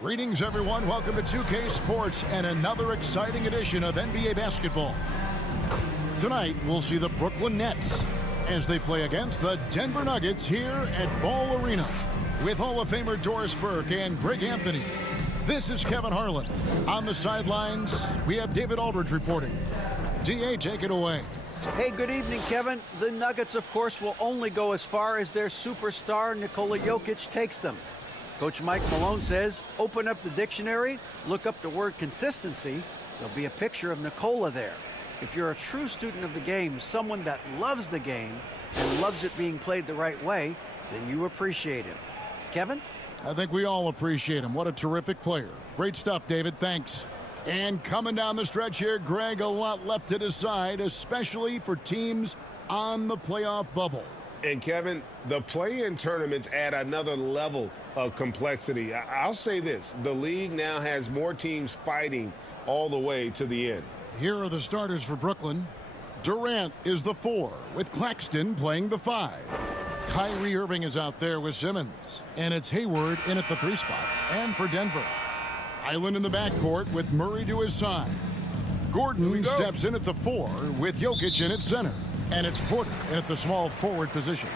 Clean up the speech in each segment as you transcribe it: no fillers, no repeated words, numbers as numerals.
Greetings, everyone. Welcome to 2K Sports and another exciting edition of NBA basketball. Tonight, we'll see the Brooklyn Nets as they play against the Denver Nuggets here at Ball Arena. With Hall of Famer Doris Burke and Greg Anthony, this is Kevin Harlan. On the sidelines, we have David Aldridge reporting. DA, take it away. Hey, good evening, Kevin. The Nuggets, of course, will only go as far as their superstar Nikola Jokic takes them. Coach Mike Malone says, open up the dictionary, look up the word consistency. There'll be a picture of Nikola there. If you're a true student of the game, someone that loves the game and loves it being played the right way, then you appreciate him. Kevin? I think we all appreciate him. What a terrific player. Great stuff, David. Thanks. And coming down the stretch here, Greg, a lot left to decide, especially for teams on the playoff bubble. And Kevin, the play-in tournaments add another level of complexity. I'll say this, the league now has more teams fighting all the way to the end. Here are the starters for Brooklyn. Durant is the 4, with Claxton playing the 5. Kyrie Irving is out there with Simmons, and it's Hayward in at the 3 spot. And for Denver, Island in the backcourt with Murray to his side. Gordon steps in at the 4 with Jokic in at center. And it's Porter in at the small forward position.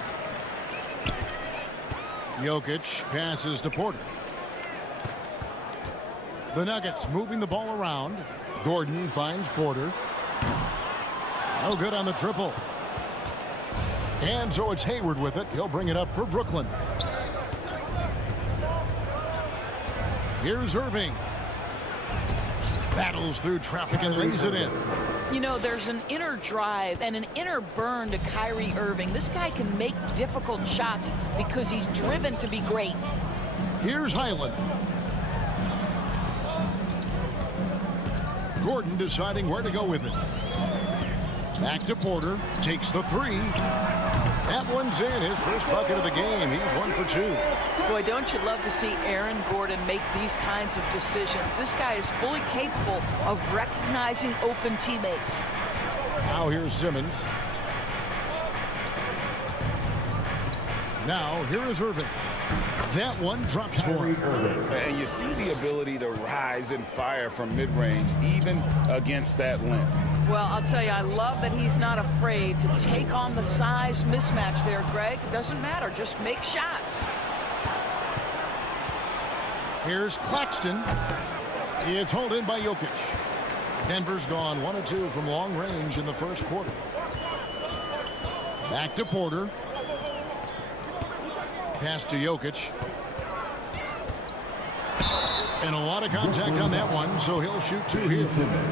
Jokic passes to Porter. The Nuggets moving the ball around. Gordon finds Porter. No good on the triple. And so it's Hayward with it. He'll bring it up for Brooklyn. Here's Irving. Battles through traffic and lays it in. You know, there's an inner drive and an inner burn to Kyrie Irving. This guy can make difficult shots because he's driven to be great. Here's Highland. Gordon deciding where to go with it. Back to Porter. Takes the 3. That one's in. His first bucket of the game. He's 1 for 2. Boy, don't you love to see Aaron Gordon make these kinds of decisions. This guy is fully capable of recognizing open teammates. Now here's Simmons. Now here is Irving. That one drops for him. And you see the ability to rise and fire from mid-range, even against that length. Well, I'll tell you, I love that he's not afraid to take on the size mismatch there, Greg. It doesn't matter. Just make shots. Here's Claxton. It's hauled in by Jokic. Denver's gone 1 of 2 from long range in the first quarter. Back to Porter. Pass to Jokic. And a lot of contact on that one, so he'll shoot 2 here.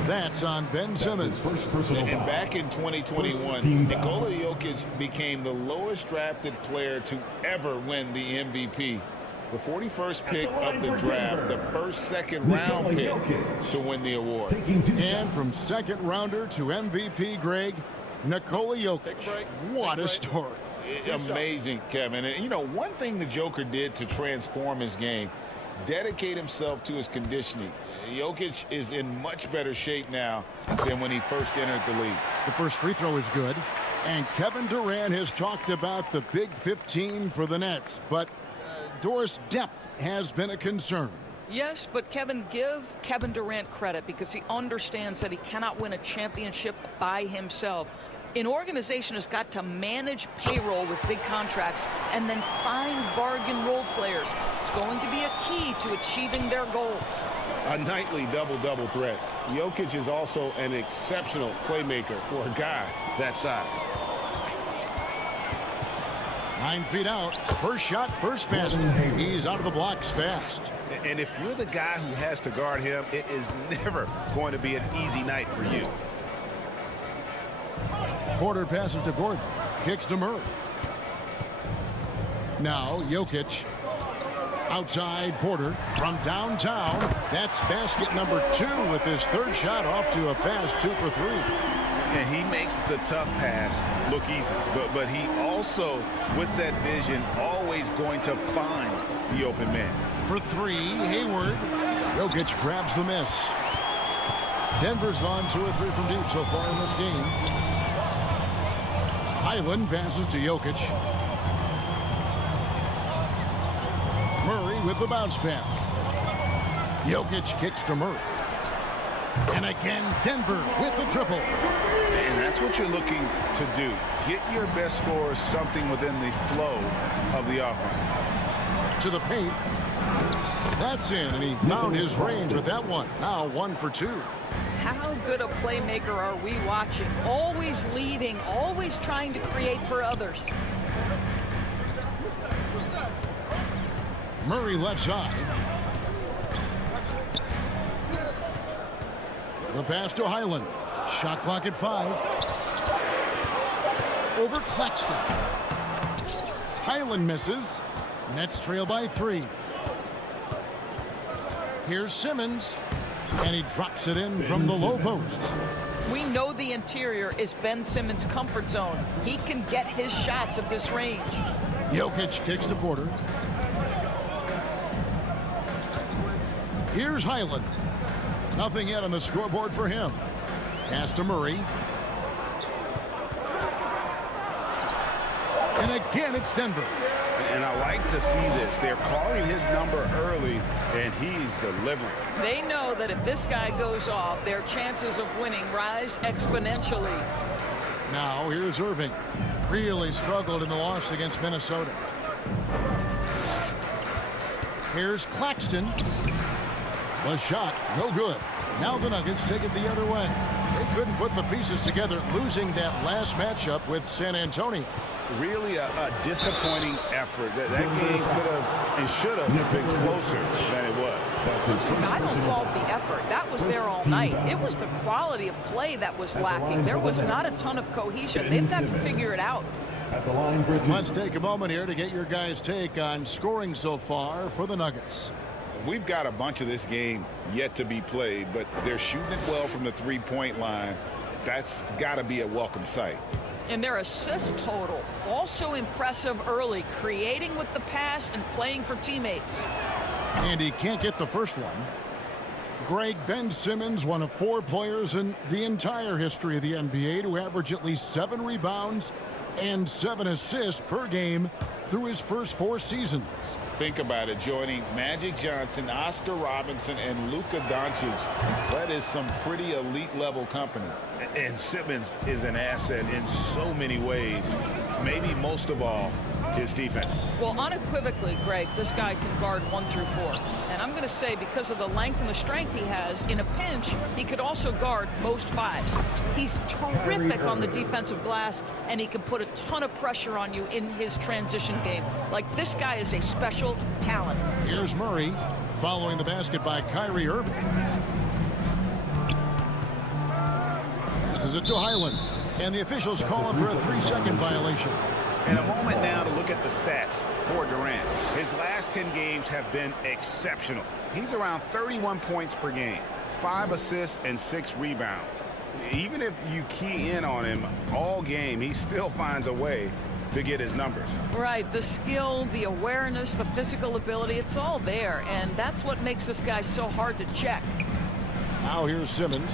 That's on Ben Simmons. And back in 2021, Nikola Jokic became the lowest drafted player to ever win the MVP. The 41st pick of the draft, the first second-round pick to win the award. And from second rounder to MVP, Greg, Nikola Jokic. What a story. Amazing, Kevin. And, you know, one thing the Joker did to transform his game, dedicate himself to his conditioning. Jokic is in much better shape now than when he first entered the league. The first free throw is good. And Kevin Durant has talked about the Big 15 for the Nets. But Doris, depth has been a concern. Yes, but Kevin, give Kevin Durant credit because he understands that he cannot win a championship by himself. An organization has got to manage payroll with big contracts and then find bargain role players. It's going to be a key to achieving their goals. A nightly double-double threat. Jokic is also an exceptional playmaker for a guy that size. 9 feet out. First shot, first basket. He's out of the blocks fast. And if you're the guy who has to guard him, it is never going to be an easy night for you. Porter passes to Gordon. Kicks to Murray. Now Jokic. Outside Porter from downtown. That's basket number 2 with his 3rd shot off to a fast 2 for 3. And he makes the tough pass look easy. But he also, with that vision, always going to find the open man. For 3, Hayward. Jokic grabs the miss. Denver's gone 2 or 3 from deep so far in this game. Highland passes to Jokic. Murray with the bounce pass. Jokic kicks to Murray. And again, Denver with the triple. And that's what you're looking to do. Get your best scorers something within the flow of the offense. To the paint. That's in, and he found his range with that one. Now 1 for 2. How good a playmaker are we watching? Always leading, always trying to create for others. Murray left side. The pass to Highland. Shot clock at 5. Over Claxton. Highland misses. Nets trail by 3. Here's Simmons. And he drops it in from the low post. We know the interior is Ben Simmons' comfort zone. He can get his shots at this range. Jokic kicks to Porter. Here's Highland. Nothing yet on the scoreboard for him. Pass to Murray. And again, it's Denver. And I like to see this. They're calling his number early, and he's delivering. They know that if this guy goes off, their chances of winning rise exponentially. Now, here's Irving. Really struggled in the loss against Minnesota. Here's Claxton. The shot, no good. Now the Nuggets take it the other way. They couldn't put the pieces together, losing that last matchup with San Antonio. Really a disappointing effort. That game could have and should have been closer than it was. I don't fault the effort. That was there all night. It was the quality of play that was lacking. There was not a ton of cohesion. They've got to figure it out. Let's take a moment here to get your guys' take on scoring so far for the Nuggets. We've got a bunch of this game yet to be played, but they're shooting it well from the three-point line. That's got to be a welcome sight. And their assist total, also impressive early, creating with the pass and playing for teammates. And he can't get the first one. Greg, Ben Simmons, one of 4 players in the entire history of the NBA to average at least 7 rebounds and 7 assists per game through his first 4 seasons. Think about it, joining Magic Johnson, Oscar Robinson, and Luka Doncic. That is some pretty elite-level company. And Simmons is an asset in so many ways, maybe most of all, his defense. Well, unequivocally, Greg, this guy can guard 1 through 4. And I'm going to say because of the length and the strength he has, in a pinch, he could also guard most 5s. He's terrific on the defensive glass, and he can put a ton of pressure on you in his transition game. Like, this guy is a special talent. Here's Murray following the basket by Kyrie Irving. Passes it to Highland. And the officials call him for a 3-second violation. And a moment now to look at the stats for Durant. His last 10 games have been exceptional. He's around 31 points per game, 5 assists and 6 rebounds. Even if you key in on him all game, he still finds a way to get his numbers. Right, the skill, the awareness, the physical ability, it's all there. And that's what makes this guy so hard to check. Now here's Simmons.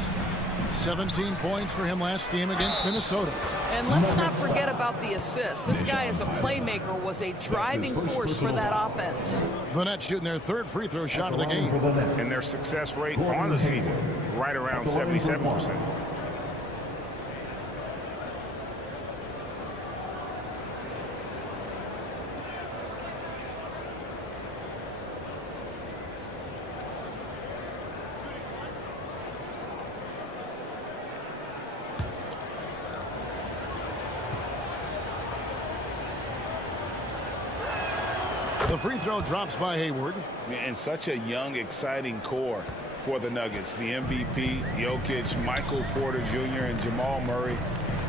17 points for him last game against Minnesota. And let's not forget about the assist. This guy as a playmaker was a driving force for that offense. The Nets shooting their 3rd free throw shot of the game. And their success rate on the season, right around 77%. The free throw drops by Hayward. And such a young, exciting core for the Nuggets. The MVP, Jokic, Michael Porter Jr., and Jamal Murray.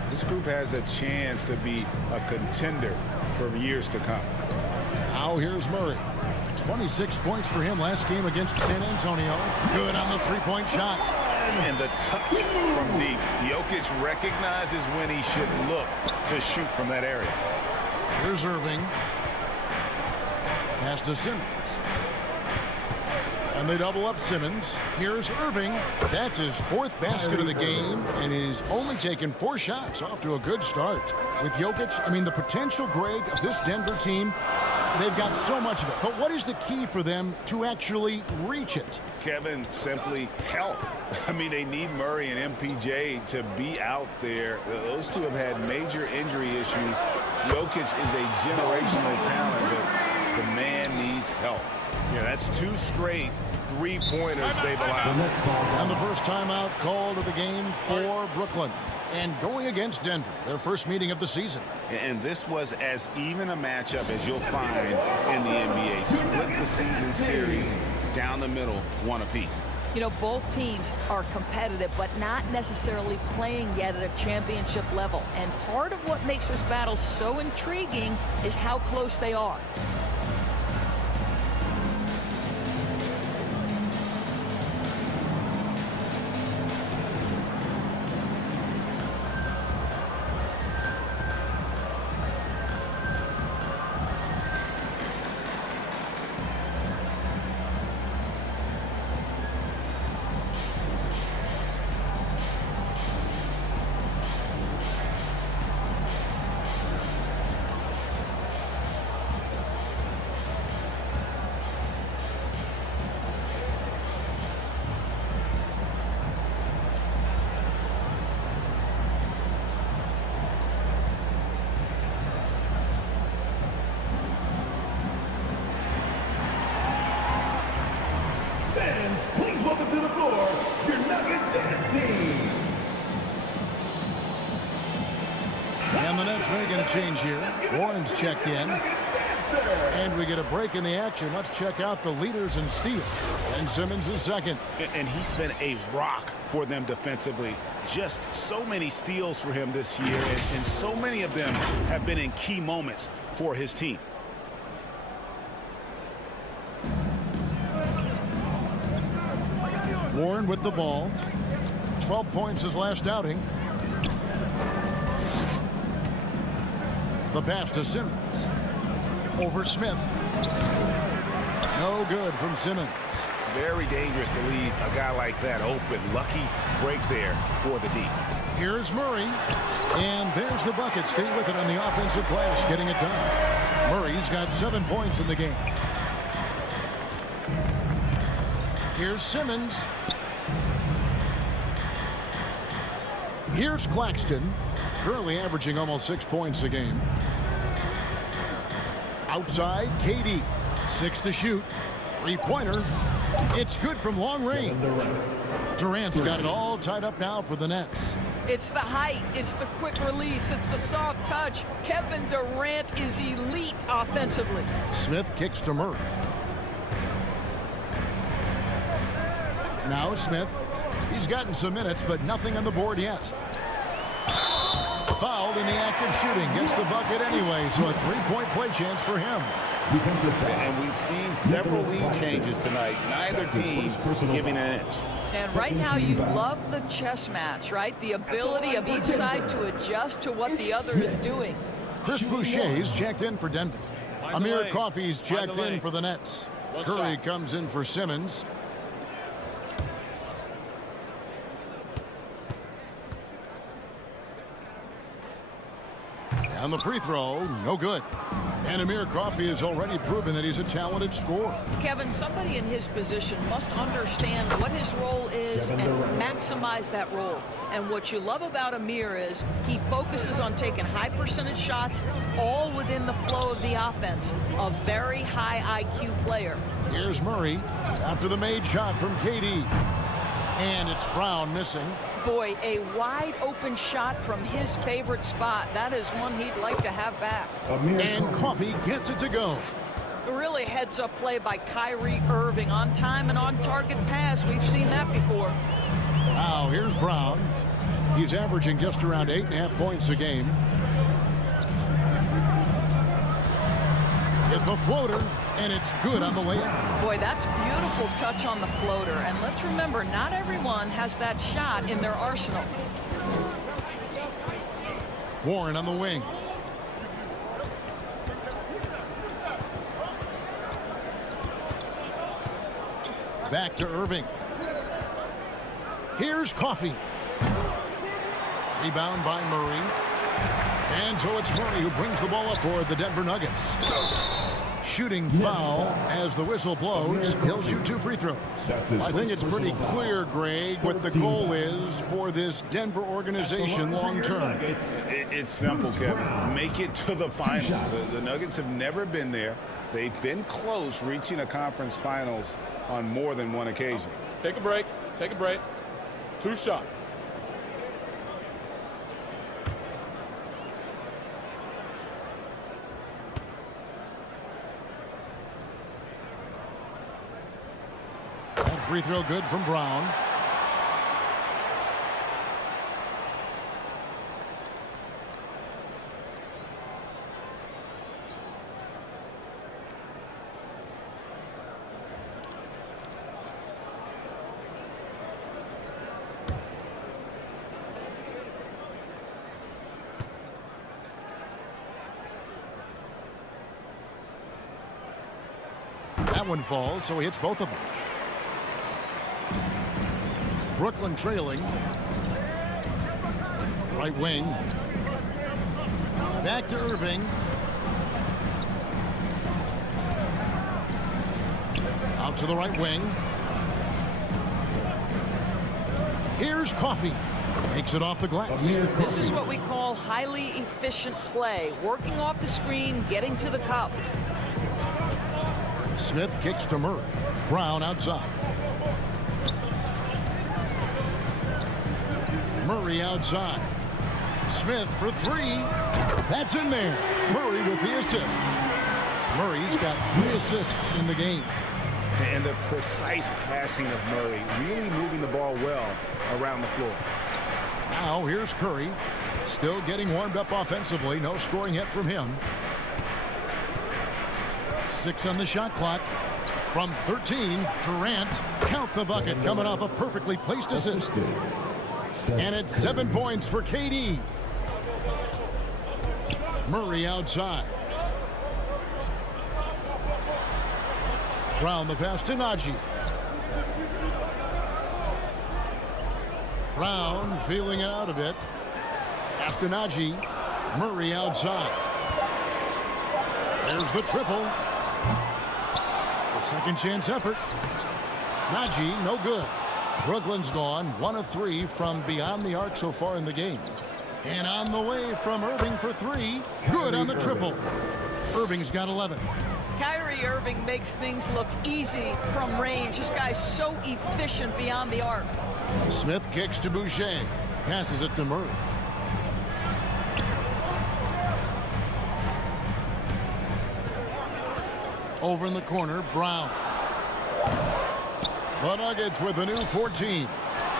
This group has a chance to be a contender for years to come. Now here's Murray. 26 points for him last game against San Antonio. Good on the 3-point shot. And the touch from deep. Jokic recognizes when he should look to shoot from that area. Here's Irving. Pass to Simmons. And they double up Simmons. Here's Irving. That's his 4th basket of the game, and he's only taken 4 shots. Off to a good start. With Jokic, I mean, the potential, Greg, of this Denver team They've got so much of it. But what is the key for them to actually reach it? Kevin, simply health. I mean, they need Murray and MPJ to be out there. Those two have had major injury issues. Jokic is a generational talent, but the man needs help. Yeah, that's 2 straight three-pointers they've allowed. And the first timeout called of the game for Brooklyn. And going against Denver, their first meeting of the season. And this was as even a matchup as you'll find in the NBA. Split the season series down the middle, one apiece. You know, both teams are competitive, but not necessarily playing yet at a championship level. And part of what makes this battle so intriguing is how close they are. Please welcome to the floor your Nuggets dance team. And the Nets making a change here. Warren's checked in. And we get a break in the action. Let's check out the leaders in steals. And Simmons is second. And he's been a rock for them defensively. Just so many steals for him this year, and so many of them have been in key moments for his team. Warren with the ball. 12 points his last outing. The pass to Simmons. Over Smith. No good from Simmons. Very dangerous to leave a guy like that open. Lucky break there for the D. Here's Murray. And there's the bucket. Stay with it on the offensive glass, getting it done. Murray's got 7 points in the game. Here's Simmons. Here's Claxton, currently averaging almost 6 points a game. Outside, KD, 6 to shoot. Three-pointer. It's good from long range. Durant's got it all tied up now for the Nets. It's the height, it's the quick release, it's the soft touch. Kevin Durant is elite offensively. Smith kicks to Murray. Now Smith. He's gotten some minutes, but nothing on the board yet. Fouled in the act of shooting. Gets the bucket anyway, so a three-point play chance for him. And we've seen several lead changes tonight. Neither team giving an inch. And right now you love the chess match, right? The ability of each side to adjust to what the other is doing. Chris Boucher's checked in for Denver. Amir Coffey's checked in for the Nets. Curry comes in for Simmons. And the free throw, no good. And Amir Coffey has already proven that he's a talented scorer. Kevin, somebody in his position must understand what his role is and maximize that role. And what you love about Amir is he focuses on taking high percentage shots all within the flow of the offense. A very high IQ player. Here's Murray after the made shot from KD. And it's Brown missing. Boy, a wide open shot from his favorite spot. That is one he'd like to have back. And Coffey gets it to go. Really heads up play by Kyrie Irving. On time and on target pass. We've seen that before. Now here's Brown. He's averaging just around 8.5 points a game. Get the floater, and it's good on the layup. Boy, that's beautiful touch on the floater. And let's remember, not everyone has that shot in their arsenal. Warren on the wing. Back to Irving. Here's Coffey. Rebound by Murray. And so it's Murray who brings the ball up for the Denver Nuggets. shooting foul as the whistle blows. He'll shoot 2 free throws. I think it's pretty clear, Greg, what the goal is for this Denver organization long term. It's simple, Kevin. Make it to the finals. The Nuggets have never been there. They've been close reaching a conference finals on more than one occasion. Take a break. Take a break. 2 shots. That free throw good from Brown. That one falls, so he hits both of them. Brooklyn trailing. Right wing. Back to Irving. Out to the right wing. Here's Coffey. Makes it off the glass. This is what we call highly efficient play. Working off the screen, getting to the cup. Smith kicks to Murray. Brown outside. Murray outside. Smith for 3. That's in there. Murray with the assist. Murray's got 3 assists in the game. And the precise passing of Murray, really moving the ball well around the floor. Now here's Curry. Still getting warmed up offensively. No scoring yet from him. 6 on the shot clock. From 13, Durant. Count the bucket, coming off a perfectly placed assist. And it's 7 points for KD. Murray outside. Brown the pass to Najee. Brown feeling it out a bit. Pass to Najee. Murray outside. There's the triple. The second chance effort. Najee, no good. Brooklyn's gone 1 of 3 from beyond the arc so far in the game. And on the way from Irving for 3. Good on the triple. Irving's got 11. Kyrie Irving makes things look easy from range. This guy's so efficient beyond the arc. Smith kicks to Boucher. Passes it to Murray. Over in the corner, Brown. The Nuggets with a new 14.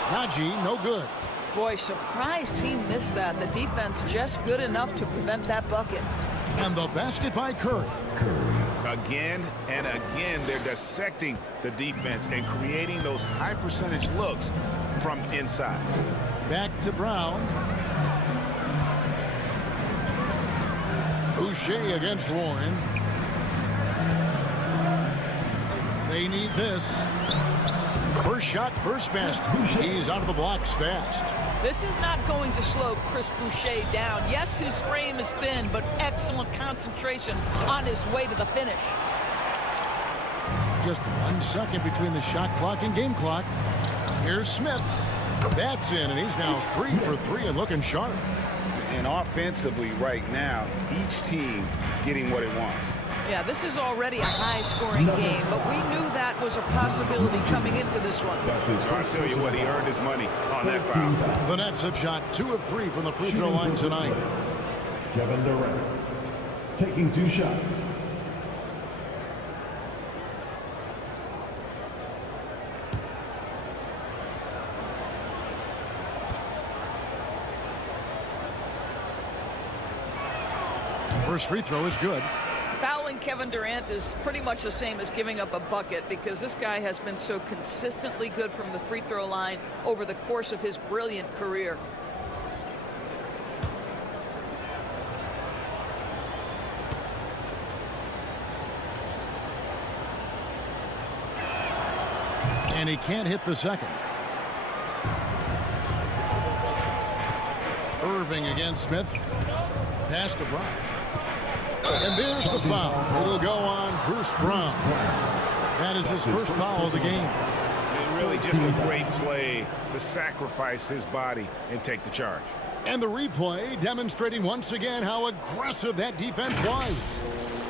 Najee, no good. Boy, surprised he missed that. The defense just good enough to prevent that bucket. And the basket by Curry. Again and again, they're dissecting the defense and creating those high percentage looks from inside. Back to Brown. Boucher against Warren. They need this. First shot, first basket. He's out of the blocks fast. This is not going to slow Chris Boucher down. Yes, his frame is thin, but excellent concentration on his way to the finish. Just 1 second between the shot clock and game clock. Here's Smith. That's in, and he's now 3 for 3 and looking sharp. And offensively right now, each team getting what it wants. Yeah, this is already a high-scoring game, but we knew that was a possibility coming into this one. So I'll tell you what, he earned his money on that foul. The Nets have shot 2 of 3 from the free throw line tonight. Kevin Durant taking 2 shots. First free throw is good. Fouling Kevin Durant is pretty much the same as giving up a bucket because this guy has been so consistently good from the free throw line over the course of his brilliant career. And he can't hit the second. Irving against Smith. Pass to Brown. And there's the foul. It'll go on Bruce Brown. That is his first foul of the game. And really just a great play to sacrifice his body and take the charge. And the replay demonstrating once again how aggressive that defense was.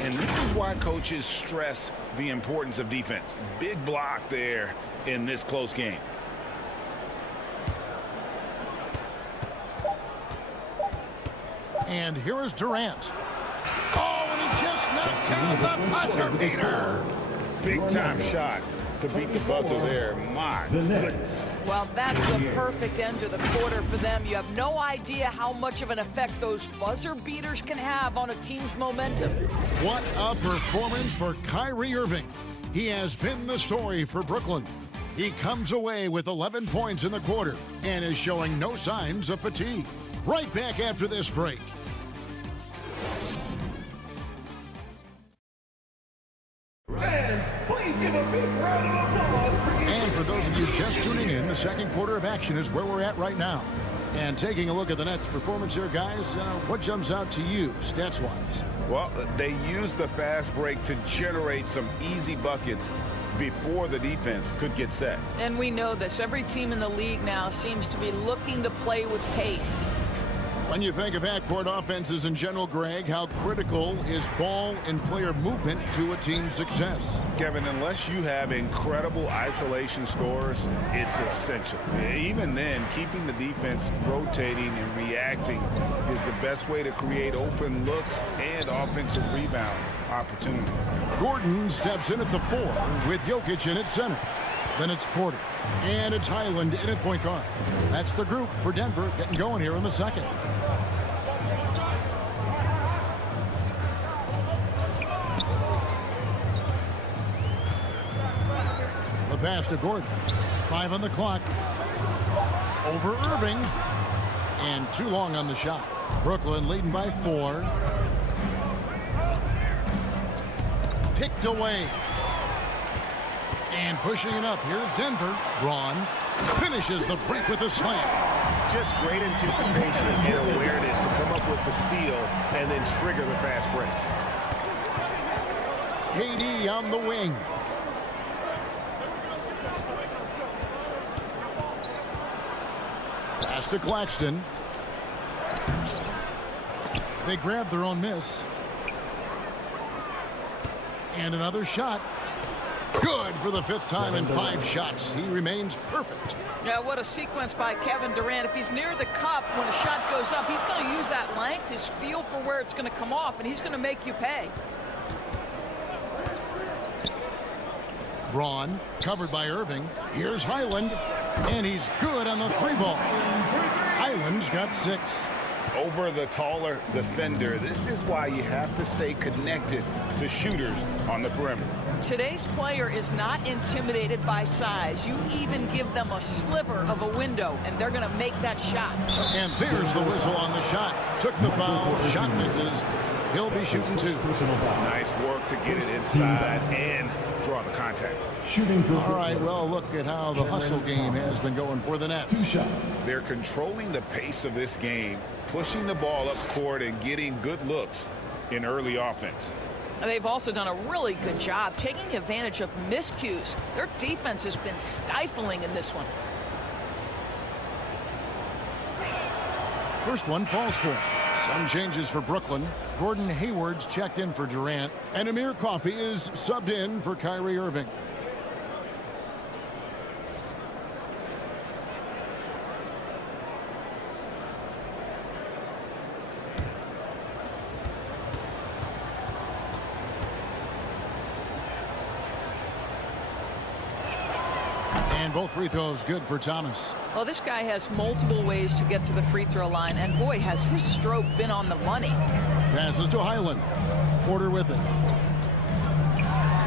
And this is why coaches stress the importance of defense. Big block there in this close game. And here is Durant. Oh, and he just knocked down the buzzer beater. Big time shot to beat the buzzer there. My goodness. Well, that's a perfect end to the quarter for them. You have no idea how much of an effect those buzzer beaters can have on a team's momentum. What a performance for Kyrie Irving. He has been the story for Brooklyn. He comes away with 11 points in the quarter and is showing no signs of fatigue. Right back after this break. Fans, please give a big round of applause. And for those of you just tuning in, the second quarter of action is where we're at right now. And taking a look at the Nets' performance here, guys, what jumps out to you, stats-wise? Well, they used the fast break to generate some easy buckets before the defense could get set. And we know this. Every team in the league now seems to be looking to play with pace. When you think of half-court offenses in general, Greg, how critical is ball and player movement to a team's success? Kevin, unless you have incredible isolation scores, it's essential. Even then, keeping the defense rotating and reacting is the best way to create open looks and offensive rebound opportunities. Gordon steps in at the 4 with Jokic in at center. Then it's Porter. And it's Highland in at point guard. That's the group for Denver getting going here in the second. The pass to Gordon. 5 on the clock. Over Irving. And too long on the shot. Brooklyn leading by 4. Picked away. And pushing it up. Here's Denver. Braun finishes the break with a slam. Just great anticipation and awareness to come up with the steal and then trigger the fast break. KD on the wing. Pass to Claxton. They grab their own miss. And another shot. Good for the 5th time in 5 shots. He remains perfect. Yeah, what a sequence by Kevin Durant. If he's near the cup when a shot goes up, he's going to use that length, his feel for where it's going to come off, and he's going to make you pay. Braun covered by Irving. Here's Highland. And he's good on the 3-ball. Highland's got 6. Over the taller defender, this is why you have to stay connected to shooters on the perimeter. Today's player is not intimidated by size. You even give them a sliver of a window, and they're going to make that shot. And there's the whistle on the shot. Took the foul. Shot misses. He'll be shooting 2. Nice work to get it inside and draw the contact. All right, well, look at how the hustle game has been going for the Nets. They're controlling the pace of this game, pushing the ball up court and getting good looks in early offense. They've also done a really good job taking advantage of miscues. Their defense has been stifling in this one. First one falls for him. Some changes for Brooklyn. Gordon Hayward's checked in for Durant. And Amir Coffey is subbed in for Kyrie Irving. And both free throws good for Thomas. Well, this guy has multiple ways to get to the free throw line, and boy, has his stroke been on the money. Passes to Highland. Porter with it.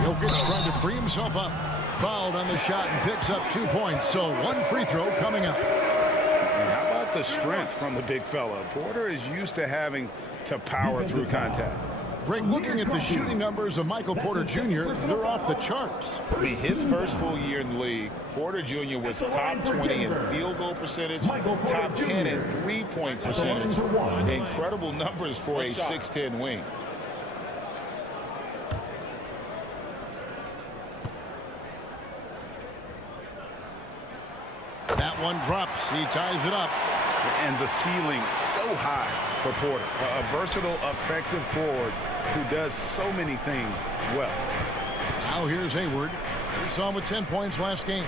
Jokic trying to free himself up. Fouled on the shot and picks up 2 points. So 1 free throw coming up. And how about the strength from the big fella? Porter is used to having to power through contact. Greg, looking at the shooting numbers of Michael Porter Jr., they're off the charts. His first full year in the league, Porter Jr. was top 20 in field goal percentage, top 10 in 3-point percentage. Incredible numbers for a 6'10 wing. one drops. He ties it up. And the ceiling so high for Porter. A versatile, effective forward who does so many things well. Now here's Hayward. We saw him with 10 points last game.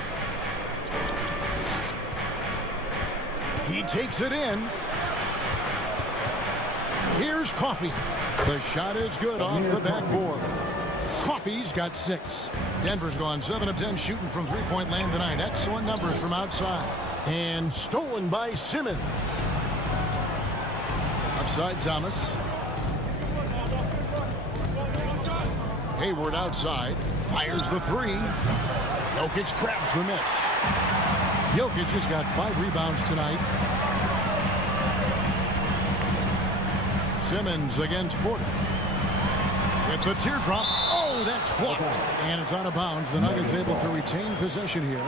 He takes it in. Here's Coffee. The shot is good off the backboard. Coffee's got 6. Denver's gone 7 of 10 shooting from three-point land tonight. Excellent numbers from outside. And stolen by Simmons. Offside Thomas. Hayward outside. Fires the 3. Jokic grabs the miss. Jokic has got 5 rebounds tonight. Simmons against Porter. With the teardrop. Oh, that's blocked. And it's out of bounds. The Nuggets able to retain possession here.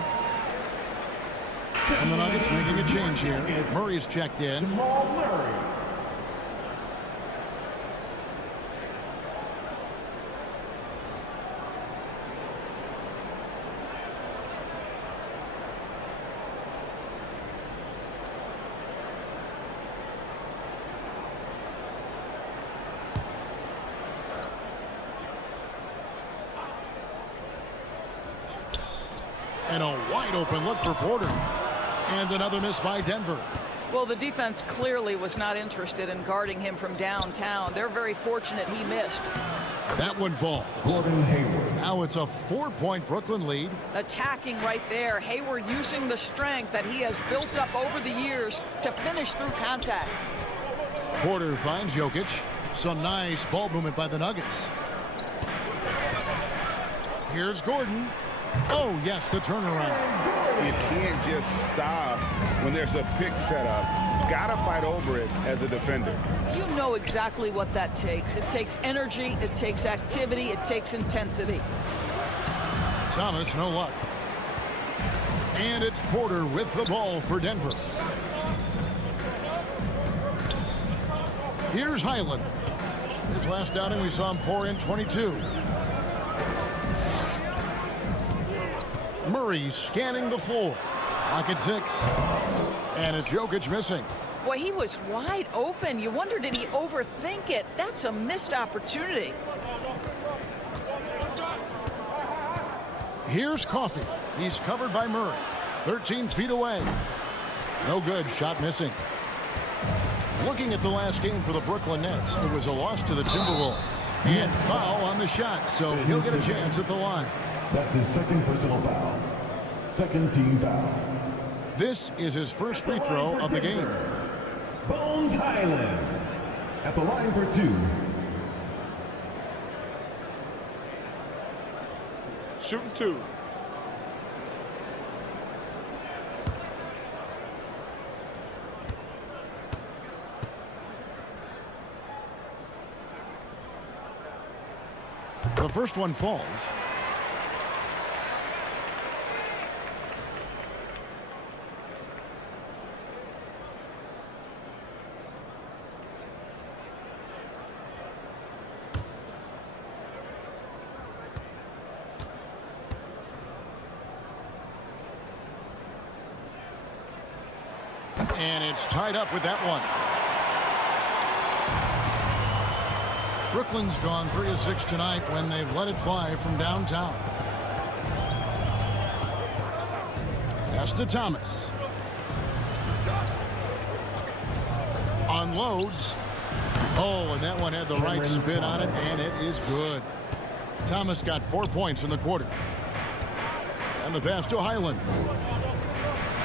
And the Nuggets making a change here. Murray's checked in. And a wide open look for Porter. And another miss by Denver. Well, the defense clearly was not interested in guarding him from downtown. They're very fortunate he missed. That one falls. Now it's a 4-point Brooklyn lead. Attacking right there. Hayward using the strength that he has built up over the years to finish through contact. Porter finds Jokic. Some nice ball movement by the Nuggets. Here's Gordon. Oh, yes, the turnaround. You can't just stop when there's a pick set up. Gotta fight over it as a defender. You know exactly what that takes. It takes energy, it takes activity, it takes intensity. Thomas, no luck. And it's Porter with the ball for Denver. Here's Highland. His last outing, we saw him pour in 22. Murray scanning the floor. Lock at 6. And it's Jokic missing. Boy, he was wide open. You wonder, did he overthink it? That's a missed opportunity. Here's Coffee. He's covered by Murray. 13 feet away. No good. Shot missing. Looking at the last game for the Brooklyn Nets, it was a loss to the Timberwolves. And foul on the shot, so he'll get a chance at the line. That's his second personal foul. Second team foul. This is his first free throw of the game. Bones Highland at the line for 2. Shooting 2. The first one falls. And it's tied up with that one. Brooklyn's gone 3 of 6 tonight when they've let it fly from downtown. Pass to Thomas. Unloads. Oh, and that one had the right spin on it, and it is good. Thomas got 4 points in the quarter. And the pass to Highland.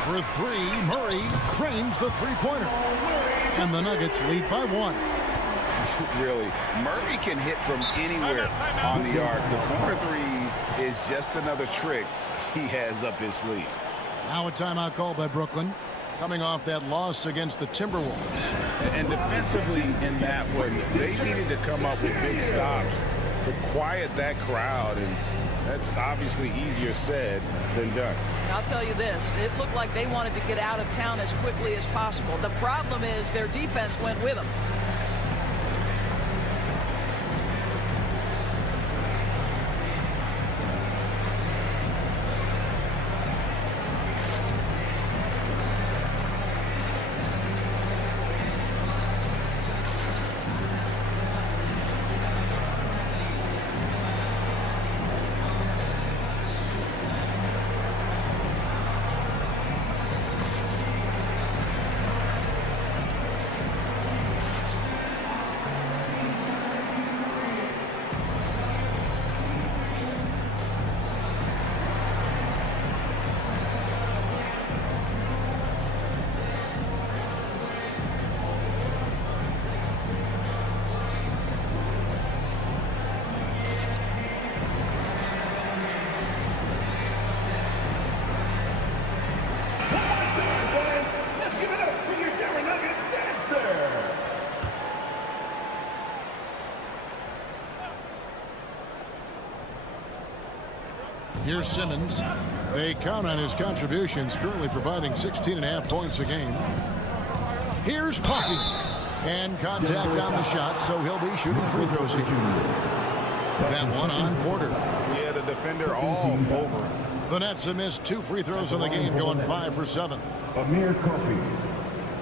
For 3, Murray trains the three-pointer. And the Nuggets lead by 1. Really, Murray can hit from anywhere on the arc. The corner 3 is just another trick he has up his sleeve. Now a timeout call by Brooklyn, coming off that loss against the Timberwolves. And defensively in that one, they needed to come up with big stops to quiet that crowd, and that's obviously easier said than done. I'll tell you this, it looked like they wanted to get out of town as quickly as possible. The problem is their defense went with them. Here's Simmons. They count on his contributions, currently providing 16.5 points a game. Here's Coffey. And contact on the shot, so he'll be shooting free throws here. That one on Porter. Yeah, the defender all over. The Nets have missed 2 free throws in the game, going 5 for 7. Amir Coffey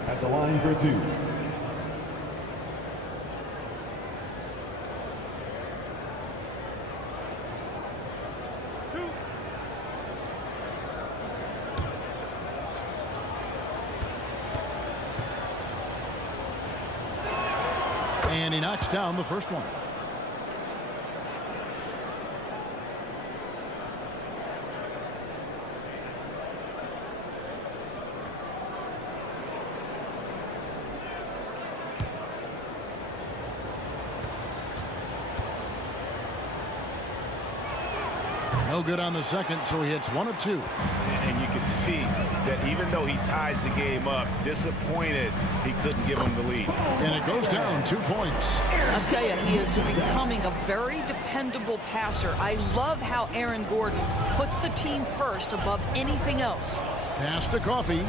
at the line for 2. And he knocks down the first one. No good on the second, so he hits 1 of 2. And you can see that even though he ties the game up, disappointed he couldn't give him the lead. And it goes down 2 points. I'll tell you, he is becoming a very dependable passer. I love how Aaron Gordon puts the team first above anything else. Pass to Coffey.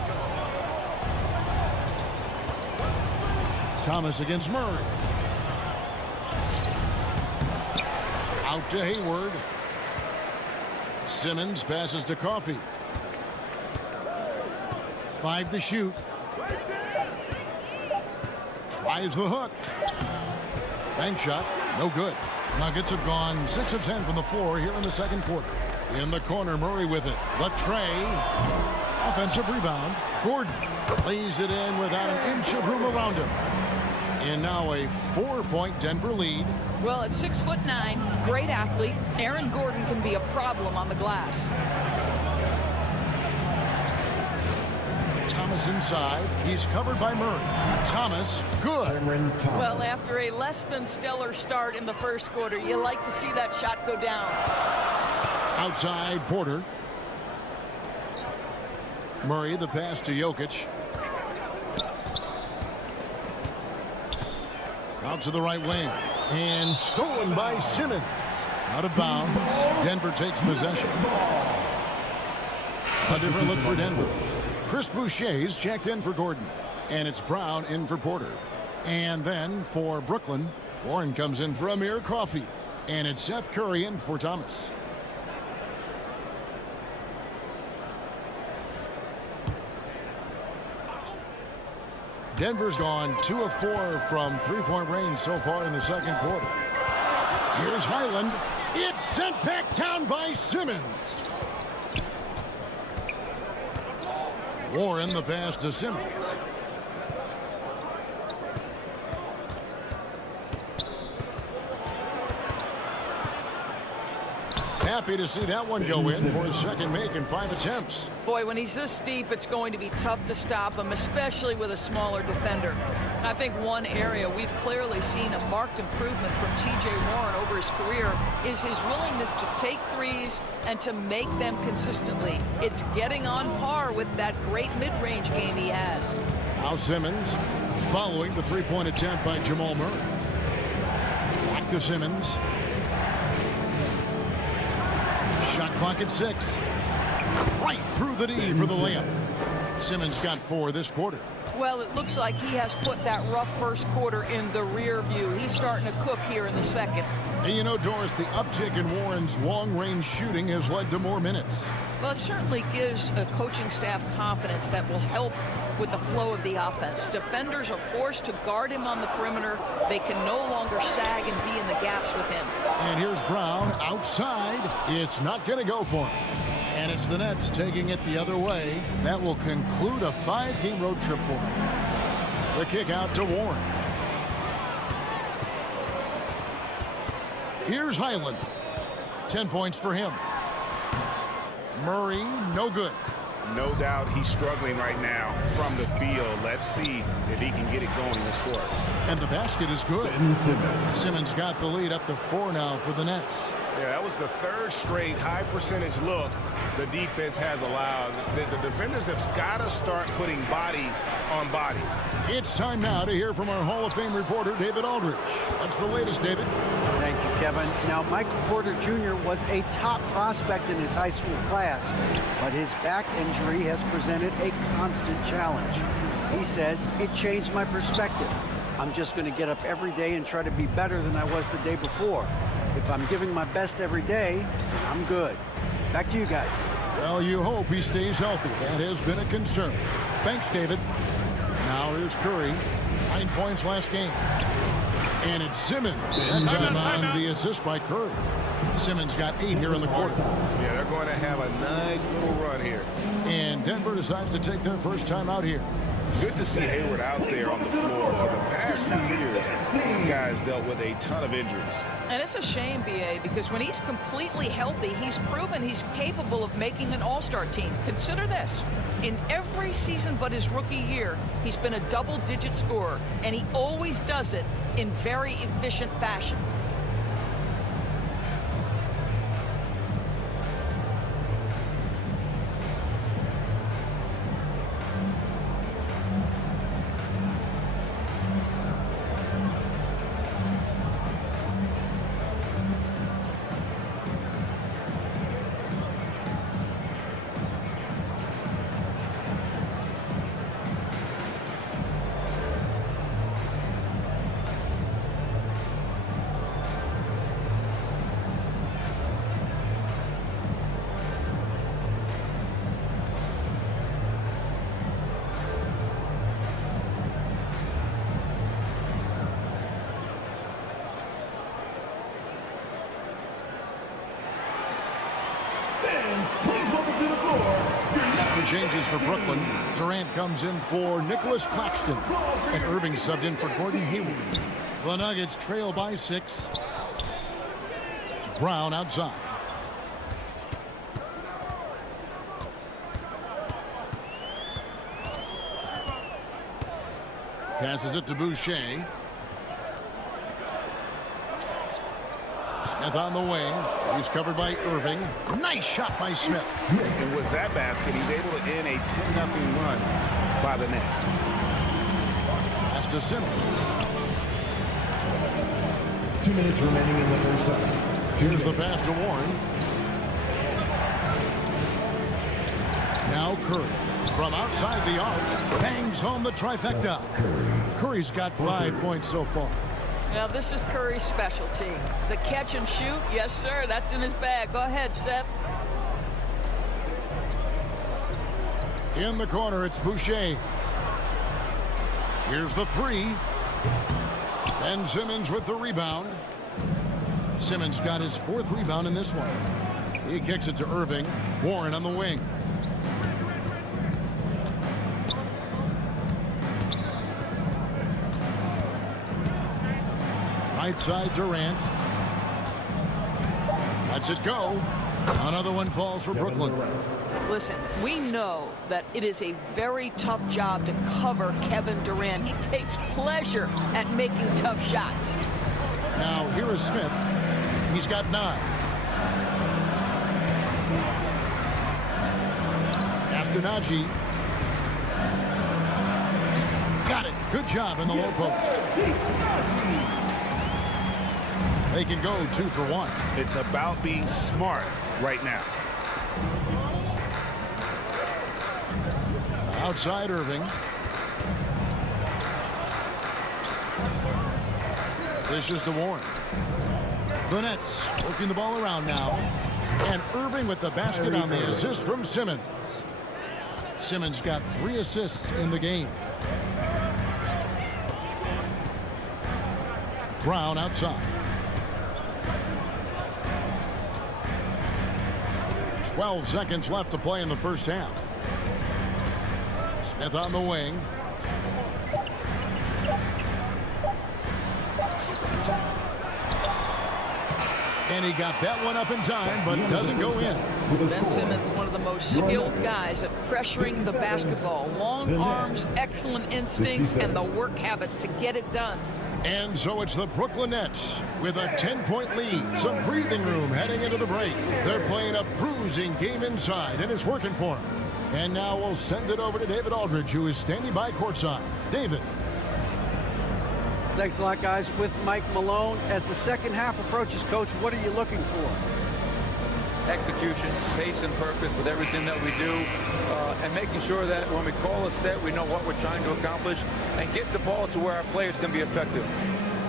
Thomas against Murray. Out to Hayward. Simmons passes to Coffey. 5 to shoot. Tries the hook. Bank shot. No good. Nuggets have gone 6 of 10 from the floor here in the second quarter. In the corner, Murray with it. Latrey. Offensive rebound. Gordon lays it in without an inch of room around him. And now a 4-point Denver lead. Well, at 6'9", great athlete, Aaron Gordon can be a problem on the glass. Thomas inside. He's covered by Murray. Thomas, good. Well, after a less than stellar start in the first quarter, you like to see that shot go down. Outside, Porter. Murray, the pass to Jokic. Out to the right wing. And stolen by Simmons. Out of bounds. Denver takes possession. A different look for Denver. Chris Boucher's checked in for Gordon. And it's Brown in for Porter. And then for Brooklyn, Warren comes in for Amir Coffey. And it's Seth Curry in for Thomas. Denver's gone 2 of 4 from 3-point range so far in the second quarter. Here's Highland. It's sent back down by Simmons. Warren the pass to Simmons. Happy to see that one go in for his second make in 5 attempts. Boy, when he's this deep, it's going to be tough to stop him, especially with a smaller defender. I think one area we've clearly seen a marked improvement from T.J. Warren over his career is his willingness to take threes and to make them consistently. It's getting on par with that great mid-range game he has. Now Simmons following the 3-point attempt by Jamal Murray. Back to Simmons. Shot clock at 6. Right through the D for the layup. Simmons got 4 this quarter. Well, it looks like he has put that rough first quarter in the rear view. He's starting to cook here in the second. And you know, Doris, the uptick in Warren's long-range shooting has led to more minutes. Well, it certainly gives a coaching staff confidence that will help with the flow of the offense. Defenders are forced to guard him on the perimeter. They can no longer sag and be in the gaps with him. And here's Brown outside. It's not going to go for him. And it's the Nets taking it the other way. That will conclude a 5-game road trip for him. The kick out to Warren. Here's Highland. 10 points for him. Murray, no good. No doubt he's struggling right now from the field. Let's see if he can get it going this quarter. And the basket is good. Simmons got the lead up to 4 now for the Nets. Yeah, that was the third straight high percentage look the defense has allowed. The defenders have got to start putting bodies on bodies. It's time now to hear from our Hall of Fame reporter, David Aldridge. What's the latest, David? Thank you, Kevin. Now, Michael Porter Jr. was a top prospect in his high school class, but his back injury has presented a constant challenge. He says, it changed my perspective. I'm just going to get up every day and try to be better than I was the day before. If I'm giving my best every day, then I'm good. Back to you guys. Well, you hope he stays healthy. That has been a concern. Thanks, David. Now here's Curry. 9 points last game. And it's Simmons. And on the assist by Curry. Simmons got 8 here in the quarter. Yeah, they're going to have a nice little run here. And Denver decides to take their first time out here. Good to see Hayward out there on the floor. For the past few years, these guys dealt with a ton of injuries. And it's a shame, B.A., because when he's completely healthy, he's proven he's capable of making an all-star team. Consider this. In every season but his rookie year, he's been a double-digit scorer, and he always does it in very efficient fashion. Changes for Brooklyn. Durant comes in for Nicholas Claxton. And Irving subbed in for Gordon Hayward. The Nuggets trail by 6. Brown outside. Passes it to Boucher. Smith on the wing. He's covered by Irving. Nice shot by Smith. And with that basket, he's able to end a 10-0 run by the Nets. Pass to Simmons. 2 minutes remaining in the first half. Here's the pass to Warren. Now Curry from outside the arc. Bangs home the trifecta. Curry's got 5 points so far. Now, this is Curry's specialty. The catch and shoot, yes, sir, that's in his bag. Go ahead, Seth. In the corner, it's Boucher. Here's the 3. Ben Simmons with the rebound. Simmons got his 4th rebound in this one. He kicks it to Irving. Warren on the wing. Right side, Durant. Lets it go. Another one falls for Brooklyn. Listen, we know that it is a very tough job to cover Kevin Durant. He takes pleasure at making tough shots. Now, here is Smith. He's got 9. Astonaghi. Got it. Good job in the low post. They can go 2 for 1. It's about being smart right now. Outside Irving. This is to Warren. The Nets working the ball around now. And Irving with the basket on the assist from Simmons. Simmons got 3 assists in the game. Brown outside. 12 seconds left to play in the first half. Smith on the wing. And he got that one up in time, but doesn't go in. Ben Simmons, one of the most skilled guys at pressuring the basketball. Long arms, excellent instincts, and the work habits to get it done. And so it's the Brooklyn Nets with a 10-point lead. Some breathing room heading into the break. They're playing a bruising game inside, and it's working for them. And now we'll send it over to David Aldridge, who is standing by courtside. David. Thanks a lot, guys. With Mike Malone, as the second half approaches, Coach, what are you looking for? Execution, pace, and purpose with everything that we do, and making sure that when we call a set, we know what we're trying to accomplish and get the ball to where our players can be effective.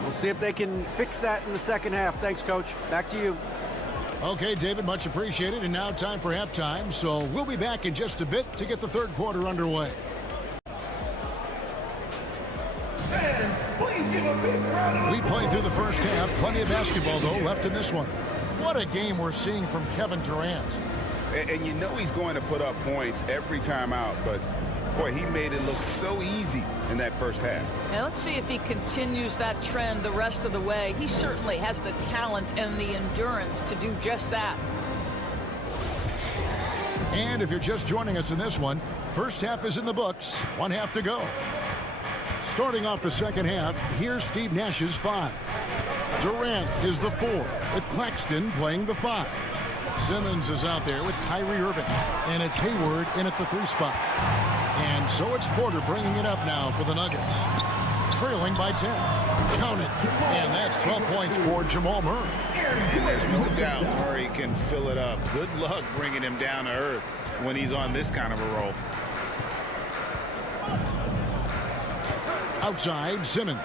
We'll see if they can fix that in the second half. Thanks, Coach. Back to you. Okay, David, much appreciated. And now time for halftime. So we'll be back in just a bit to get the third quarter underway. Fans, please give a big round of We played through the first half. Plenty of basketball, though, left in this one. What a game we're seeing from Kevin Durant. And you know he's going to put up points every time out, but boy, he made it look so easy in that first half. Now let's see if he continues that trend the rest of the way. He certainly has the talent and the endurance to do just that. And if you're just joining us in this one, first half is in the books. One half to go. Starting off the second half, here's Steve Nash's 5. Durant is the 4, with Claxton playing the 5. Simmons is out there with Kyrie Irving, and it's Hayward in at the 3 spot. And so it's Porter bringing it up now for the Nuggets. Trailing by 10. Count it. And that's 12 points for Jamal Murray. And there's no doubt Murray can fill it up. Good luck bringing him down to earth when he's on this kind of a roll. Outside, Simmons.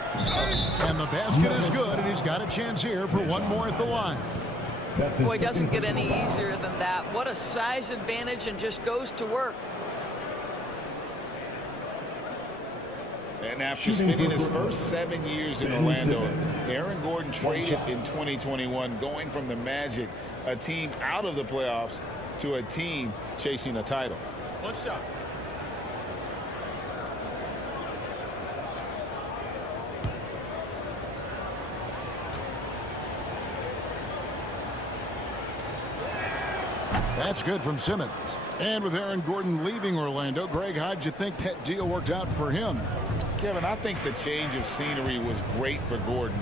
And the basket is good, and he's got a chance here for one more at the line. Boy, doesn't get any easier than that. What a size advantage, and just goes to work. And after spending his first 7 years in Orlando, Aaron Gordon traded in 2021, going from the Magic, a team out of the playoffs, to a team chasing a title. One shot. That's good from Simmons. And with Aaron Gordon leaving Orlando, Greg, how'd you think that deal worked out for him? Kevin, I think the change of scenery was great for Gordon,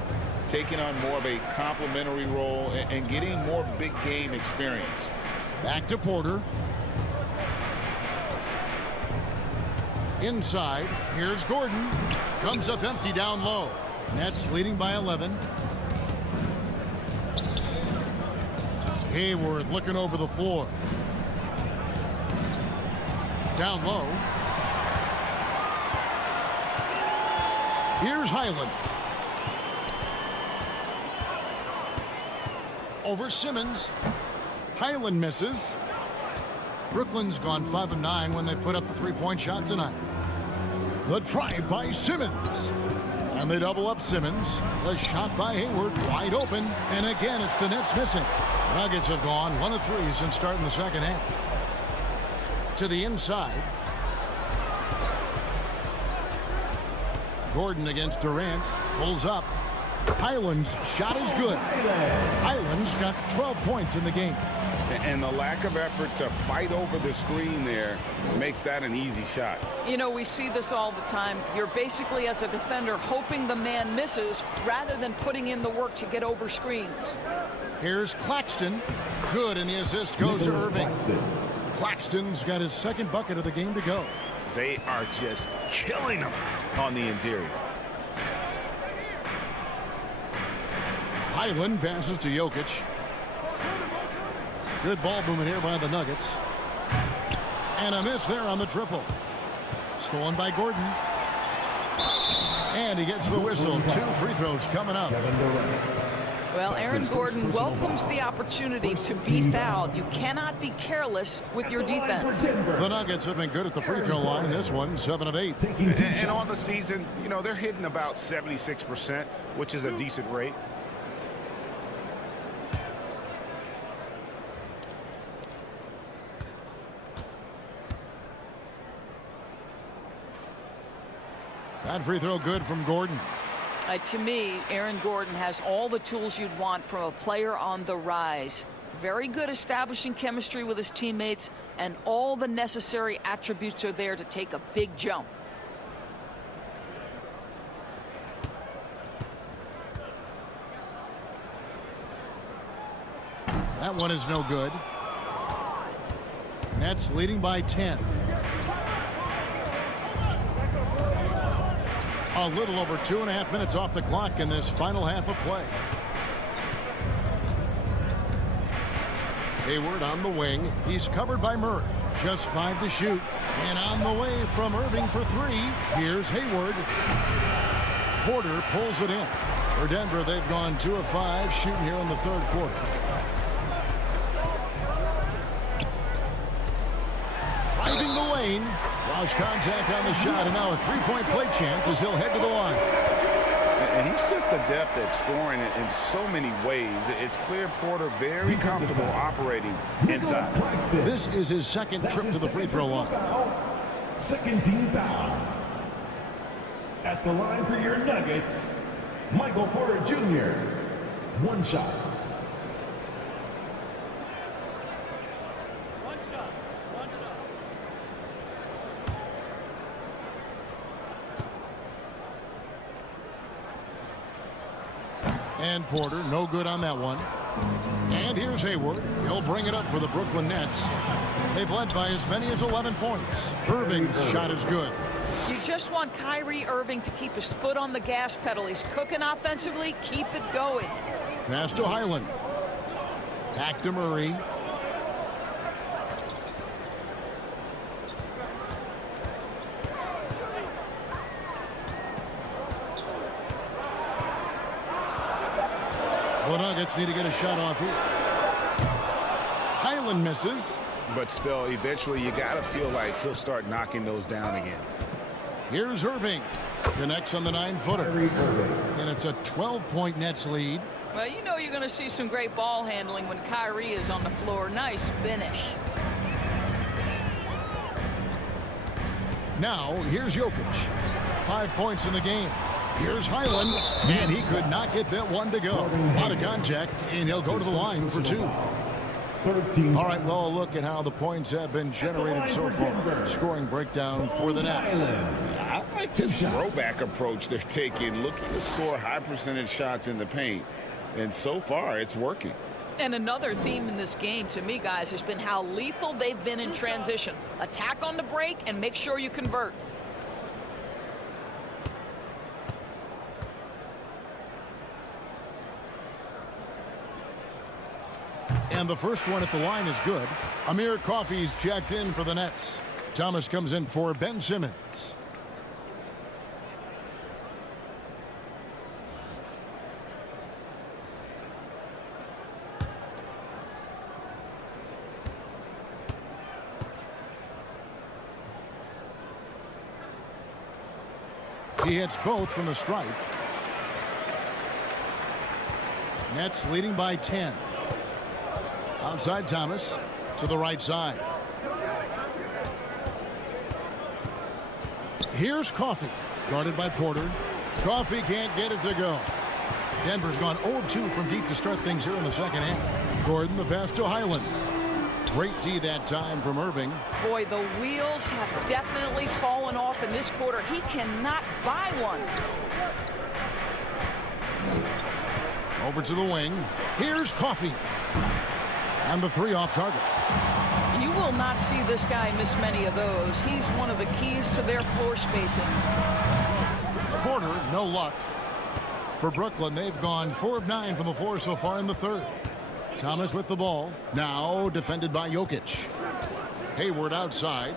taking on more of a complimentary role and getting more big game experience. Back to Porter. Inside, here's Gordon. Comes up empty down low. Nets leading by 11. Hayward looking over the floor. Down low. Here's Highland. Over Simmons. Highland misses. Brooklyn's gone 5 of 9 when they put up the 3-point shot tonight. The drive by Simmons. And they double up Simmons. The shot by Hayward wide open. And again, it's the Nets missing. Nuggets have gone 1 of 3 since starting the second half. To the inside. Gordon against Durant. Pulls up. Highland's shot is good. Highland's got 12 points in the game. And the lack of effort to fight over the screen there makes that an easy shot. You know, we see this all the time. You're basically, as a defender, hoping the man misses rather than putting in the work to get over screens. Here's Claxton. Good, and the assist goes to Irving. Claxton's got his second bucket of the game to go. They are just killing them on the interior. Highland passes to Jokic. Good ball movement here by the Nuggets. And a miss there on the triple. Stolen by Gordon. And he gets the whistle. 2 free throws coming up. Well, Aaron Gordon welcomes the opportunity to be fouled. You cannot be careless with your defense. The Nuggets have been good at the free throw line. This one, 7 of 8. And on the season, you know, they're hitting about 76%, which is a decent rate. That free throw good from Gordon. To me, Aaron Gordon has all the tools you'd want from a player on the rise. Very good establishing chemistry with his teammates, and all the necessary attributes are there to take a big jump. That one is no good. Nets leading by 10. A little over 2.5 minutes off the clock in this final half of play. Hayward on the wing. He's covered by Murray. Just 5 to shoot. And on the way from Irving for 3. Here's Hayward. Porter pulls it in. For Denver, they've gone 2 of 5 shooting here in the third quarter. Driving the lane. Draws contact on the shot, and now a three-point play chance as he'll head to the line. And he's just adept at scoring in so many ways. It's clear Porter very comfortable operating inside. This is his second trip to the free throw line. Second team foul. At the line for your Nuggets, Michael Porter Jr. One shot. And Porter, no good on that one. And here's Hayward. He'll bring it up for the Brooklyn Nets. They've led by as many as 11 points. Irving's shot is good. You just want Kyrie Irving to keep his foot on the gas pedal. He's cooking offensively. Keep it going. Pass to Highland. Back to Murray. The Nuggets need to get a shot off here. Highland misses. But still, eventually, you got to feel like he'll start knocking those down again. Here's Irving. Connects on the 9-footer. And it's a 12-point Nets lead. Well, you know you're going to see some great ball handling when Kyrie is on the floor. Nice finish. Now, here's Jokic. 5 points in the game. Here's Highland, and he could not get that one to go. Out of contact, and he'll go to the line for 2. All right, well, a look at how the points have been generated so far. Scoring breakdown for the Nets. I like this throwback approach they're taking, looking to score high percentage shots in the paint. And so far, it's working. And another theme in this game, to me, guys, has been how lethal they've been in transition. Attack on the break and make sure you convert. And the first one at the line is good. Amir Coffey's checked in for the Nets. Thomas comes in for Ben Simmons. He hits both from the stripe. Nets leading by 10. Outside Thomas to the right side. Here's Coffey, guarded by Porter. Coffey can't get it to go. Denver's gone 0 of 2 from deep to start things here in the second half. Gordon, the pass to Highland. Great D that time from Irving. Boy, the wheels have definitely fallen off in this quarter. He cannot buy one. Over to the wing. Here's Coffey. And the 3 off target. You will not see this guy miss many of those. He's one of the keys to their floor spacing. Porter, no luck. For Brooklyn, they've gone 4 of 9 from the floor so far in the third. Thomas with the ball. Now defended by Jokic. Hayward outside.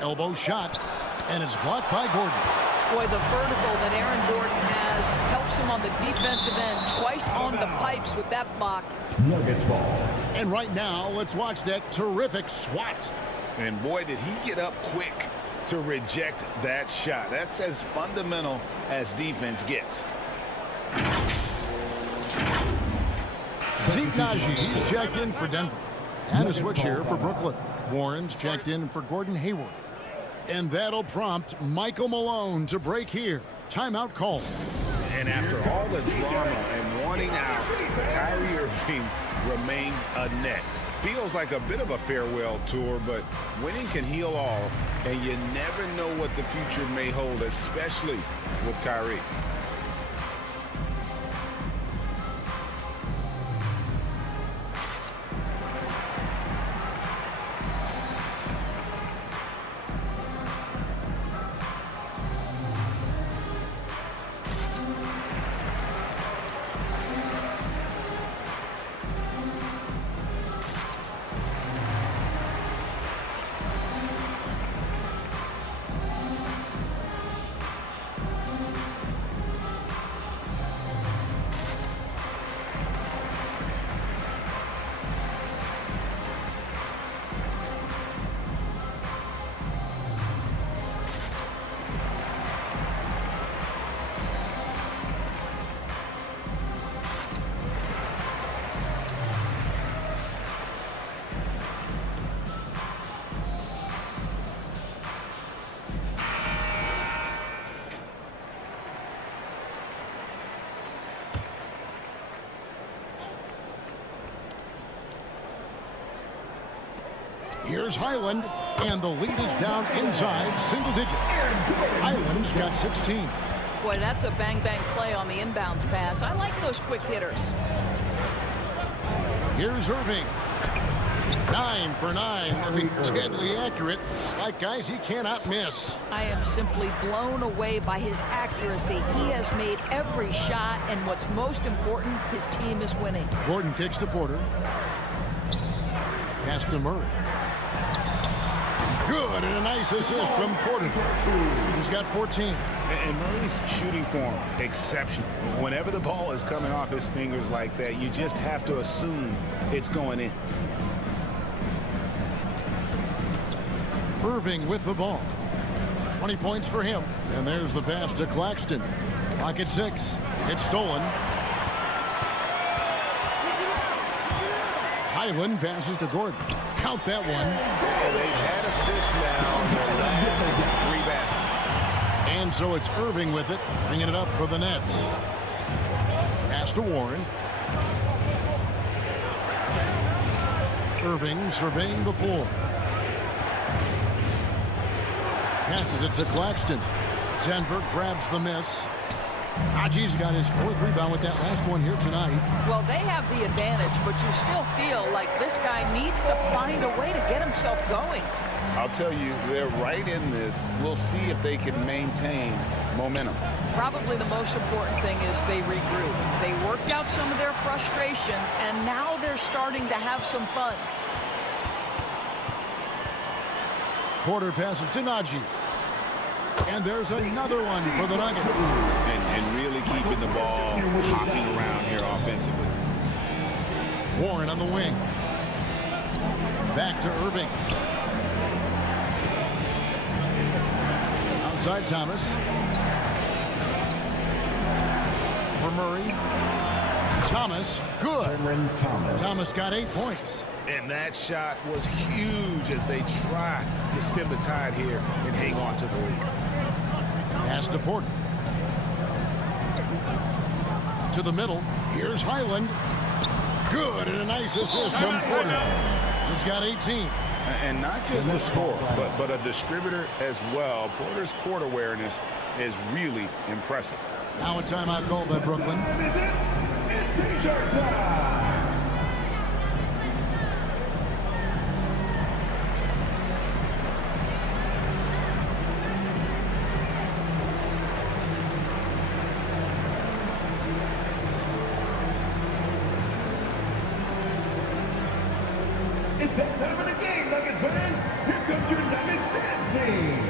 Elbow shot, and it's blocked by Gordon. Boy, the vertical that Aaron Gordon has helps him on the defensive end. Twice on the pipes with that block. Nuggets ball. And right now, let's watch that terrific swat. And boy, did he get up quick to reject that shot. That's as fundamental as defense gets. Zeke Naji, he's checked in for Denver. And a switch here for Brooklyn. Warren's checked in for Gordon Hayward. And that'll prompt Michael Malone to break here. Timeout call. And after all the drama and wanting out, Kyrie Irving remains a net. feels like a bit of a farewell tour, but winning can heal all, and you never know what the future may hold, especially with Kyrie. Here's Highland, and the lead is down inside single digits. Highland's got 16. Boy, that's a bang-bang play on the inbounds pass. I like those quick hitters. Here's Irving. 9 for 9. Irving deadly accurate. Like guys he cannot miss. I am simply blown away by his accuracy. He has made every shot, and what's most important, his team is winning. Gordon kicks to Porter. Pass to Murray. Good, and a nice assist from Porter. He's got 14. And Murray's shooting form, exceptional. Whenever the ball is coming off his fingers like that, you just have to assume it's going in. Irving with the ball. 20 points for him. And there's the pass to Claxton. Clock at 6. It's stolen. Highland passes to Gordon. Count that one. Yeah, they've had assists now in their last 3 baskets. And so it's Irving with it, bringing it up for the Nets. Pass to Warren. Irving surveying the floor. Passes it to Claxton. Denver grabs the miss. Haji's got his 4th rebound with that last one here tonight. Well, they have the advantage, but you still feel like this guy needs to find a way to get himself going. I'll tell you, they're right in this. We'll see if they can maintain momentum. Probably the most important thing is they regroup. They worked out some of their frustrations, and now they're starting to have some fun. Porter passes to Najee. And there's another one for the Nuggets. And really keeping the ball hopping around here offensively. Warren on the wing. Back to Irving. Outside Thomas. For Murray. Thomas, good. Thomas got 8 points. And that shot was huge as they try to stem the tide here and hang on to the lead. Pass to Porter. To the middle. Here's Highland. Good, and a nice assist from Porter. He's got 18. And not just a scorer, but a distributor as well. Porter's court awareness is really impressive. Now a timeout called by Brooklyn. It's T-shirt time. It's that time of the game, Nuggets fans. Here comes your Nuggets dance team.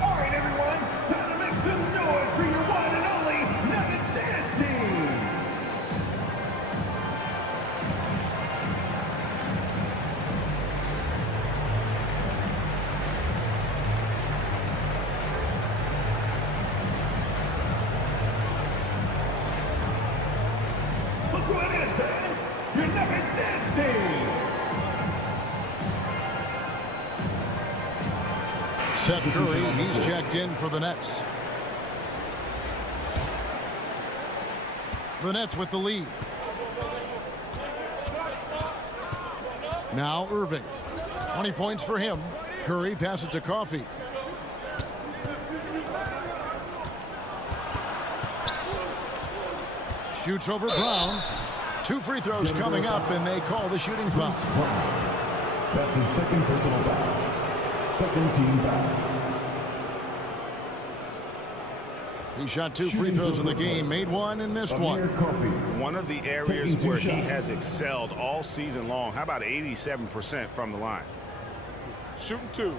All right, everyone, time to make some noise for your one and only Nuggets dance team. Steph Curry, he's checked in for the Nets. The Nets with the lead. Now Irving. 20 points for him. Curry passes to Coffee. Shoots over Brown. 2 free throws coming up, and they call the shooting foul. That's his second personal foul. Second team foul. He shot 2 free throws in the game, made 1 and missed 1. One of the areas where he has excelled all season long. How about 87% from the line? Shooting 2.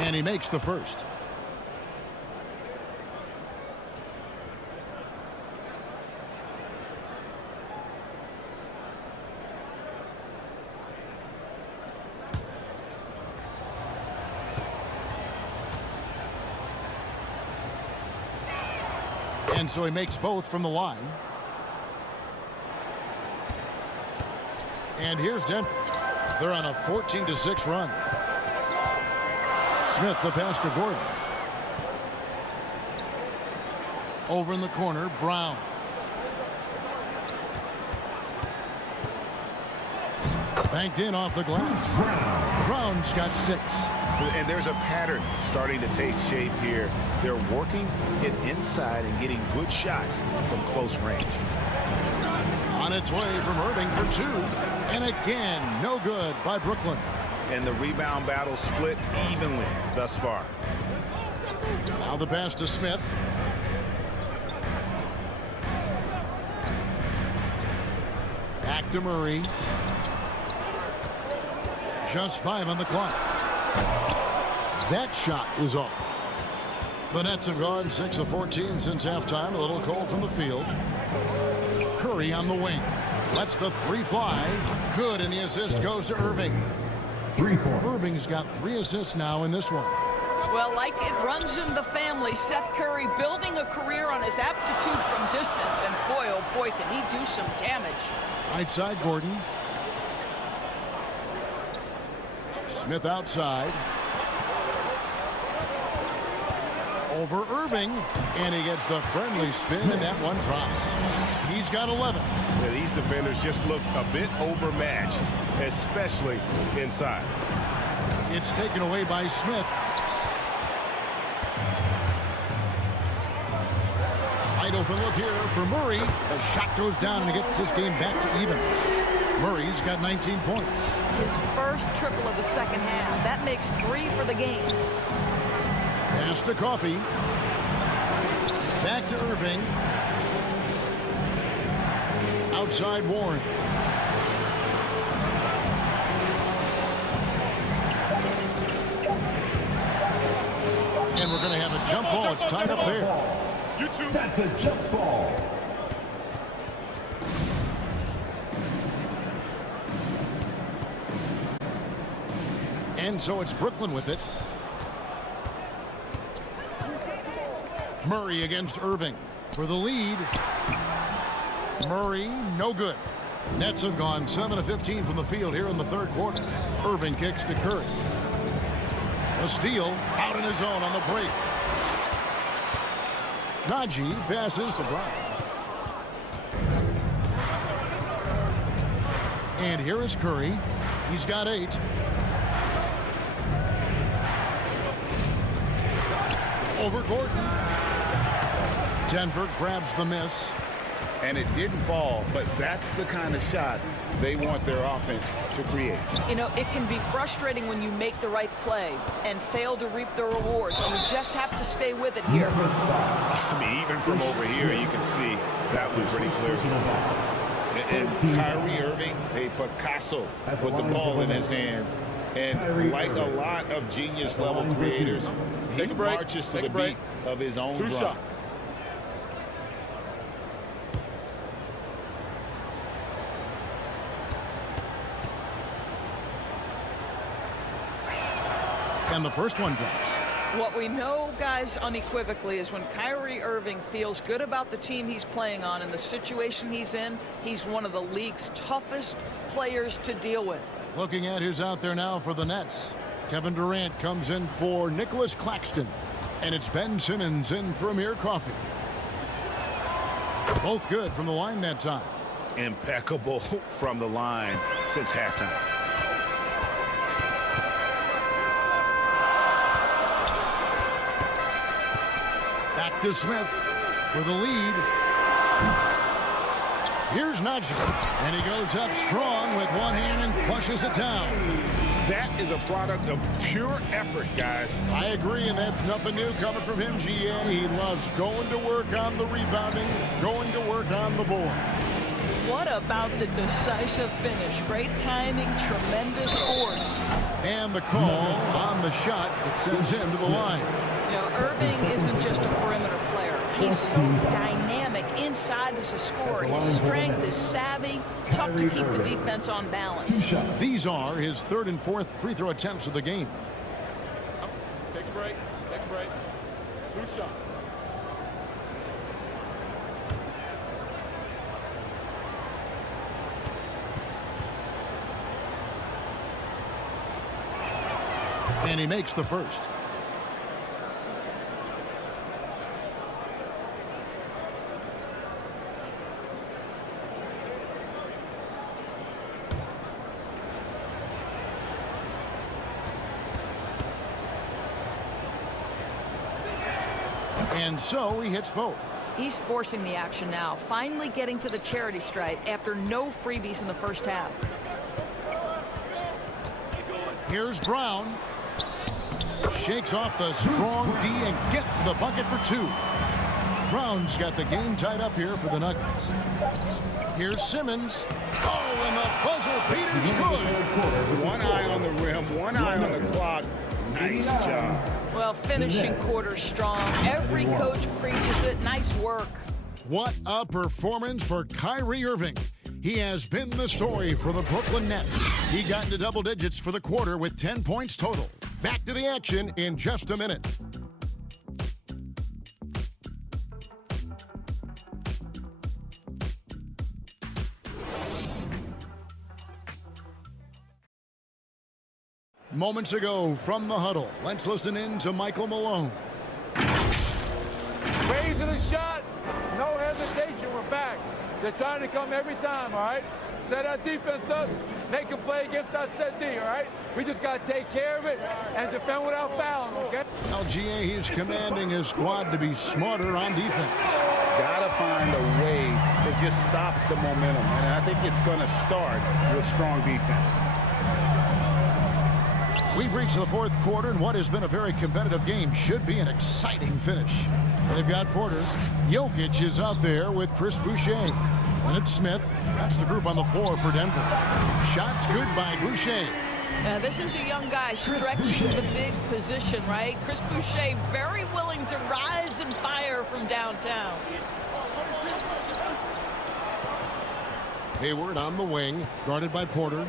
And he makes the first. And so he makes both from the line. And here's Denver. They're on a 14-6 run. Smith, the pass to Gordon. Over in the corner, Brown. Banked in off the glass. Brown's got 6. And there's a pattern starting to take shape here. They're working it inside and getting good shots from close range. On its way from Irving for 2. And again, no good by Brooklyn. And the rebound battle split evenly thus far. Now the pass to Smith. Back to Murray. Just 5 on the clock. That shot is off. The Nets have gone 6 of 14 since halftime. A little cold from the field. Curry on the wing. Lets the 3 fly. Good, and the assist goes to Irving. 3 points. Irving's got 3 assists now in this one. Well, like it runs in the family, Seth Curry building a career on his aptitude from distance. And boy, oh boy, can he do some damage. Right side, Gordon. Smith outside. Over Irving, and he gets the friendly spin, and that one drops. He's got 11. Yeah, these defenders just look a bit overmatched, especially inside. It's taken away by Smith. Wide open look here for Murray. The shot goes down, and he gets this game back to even. Murray's got 19 points. His first triple of the second half. That makes 3 for the game. Pass to Coffee. Back to Irving. Outside Warren. And we're going to have a jump ball. It's tied up there. That's a jump ball. And so it's Brooklyn with it. Murray against Irving for the lead. Murray, no good. Nets have gone 7 of 15 from the field here in the third quarter. Irving kicks to Curry. A steal out in his own on the break. Najee passes to Brown. And here is Curry. He's got 8. Over Gordon. Denver grabs the miss. And it didn't fall, but that's the kind of shot they want their offense to create. You know, it can be frustrating when you make the right play and fail to reap the rewards. You just have to stay with it here. I mean, even from over here, you can see that was pretty clear. And Kyrie Irving, a Picasso with the ball in his hands. And like a lot of genius-level creators, he marches to the beat of his own drum. 2 shots. And the first one drops. What we know, guys, unequivocally is when Kyrie Irving feels good about the team he's playing on and the situation he's in, he's one of the league's toughest players to deal with. Looking at who's out there now for the Nets. Kevin Durant comes in for Nicholas Claxton. And it's Ben Simmons in for Amir Coffey. Both good from the line that time. Impeccable from the line since halftime. Back to Smith for the lead. Here's Najee, and he goes up strong with one hand and flushes it down. That is a product of pure effort, guys. I agree, and that's nothing new coming from him, GA. He loves going to work on the rebounding, going to work on the board. What about the decisive finish? Great timing, tremendous force. And the call on the shot that sends him to the line. You know, Irving isn't just a perimeter player. He's so dynamic inside as a scorer. His strength is savvy, tough to keep the defense on balance. These are his third and fourth free throw attempts of the game. Take a break. Take a break. 2 shots. And he makes the first. And so he hits both. He's forcing the action now, finally getting to the charity stripe after no freebies in the first half. Here's Brown. Shakes off the strong D and gets the bucket for 2. Brown's got the game tied up here for the Nuggets. Here's Simmons. Oh, and the buzzer beater's good. One eye on the rim, one eye on the clock. Nice job. Well, finishing quarter strong. Every coach preaches it. Nice work. What a performance for Kyrie Irving. He has been the story for the Brooklyn Nets. He got into double digits for the quarter with 10 points total. Back to the action in just a minute. Moments ago from the huddle, let's listen in to Michael Malone. Raising the shot, no hesitation, we're back. They're trying to come every time, all right? Set our defense up, make a play against our set D, all right? We just got to take care of it and defend without fouling, okay? LGA, he's commanding his squad to be smarter on defense. Gotta find a way to just stop the momentum, and I think it's going to start with strong defense. We've reached the fourth quarter, and what has been a very competitive game should be an exciting finish. They've got Porter. Jokic is out there with Chris Boucher. And it's Smith. That's the group on the floor for Denver. Shots good by Boucher. Now, this is a young guy stretching the big position, right? Chris Boucher very willing to rise and fire from downtown. Hayward on the wing, guarded by Porter.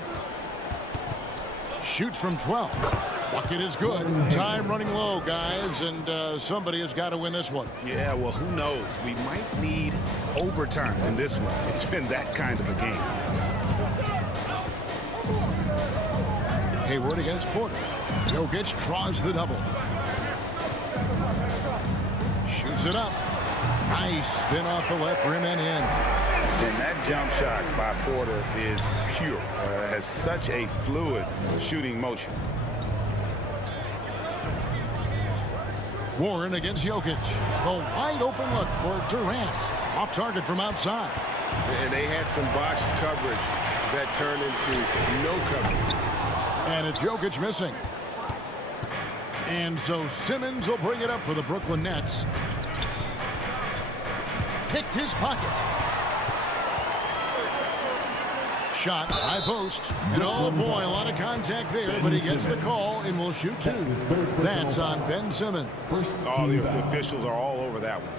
Shoots from 12. Bucket is good. Time running low, guys, and somebody has got to win this one. Yeah, well, who knows? We might need overtime in this one. It's been that kind of a game. Hayward against Porter. Jokic draws the double. Shoots it up. Nice spin off the left rim and in. And that jump shot by Porter is pure. Has such a fluid shooting motion. Warren against Jokic. The wide open look for Durant. Off target from outside. And they had some botched coverage that turned into no coverage. And it's Jokic missing. And so Simmons will bring it up for the Brooklyn Nets. Picked his pocket. Shot, high post. And oh boy, a lot of contact there, but he gets the call and will shoot 2. That's on Ben Simmons. Oh, the officials are all over that one.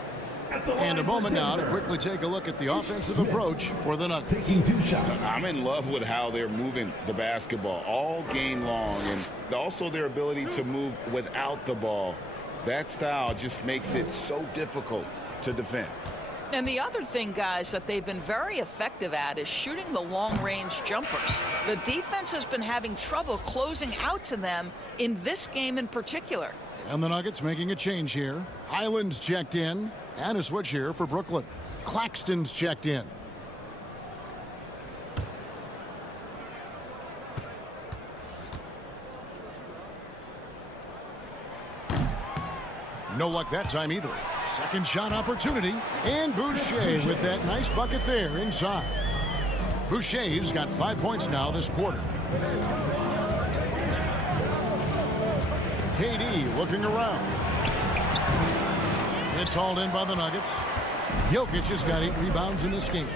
And a moment now to quickly take a look at the offensive approach for the Nuggets. I'm in love with how they're moving the basketball all game long, and also their ability to move without the ball. That style just makes it so difficult to defend. And the other thing, guys, that they've been very effective at is shooting the long-range jumpers. The defense has been having trouble closing out to them in this game in particular. And the Nuggets making a change here. Highland's checked in. And a switch here for Brooklyn. Claxton's checked in. No luck that time either. Second shot opportunity. And Boucher with that nice bucket there inside. Boucher's got 5 points now this quarter. KD looking around. It's hauled in by the Nuggets. Jokic has got 8 rebounds in this game.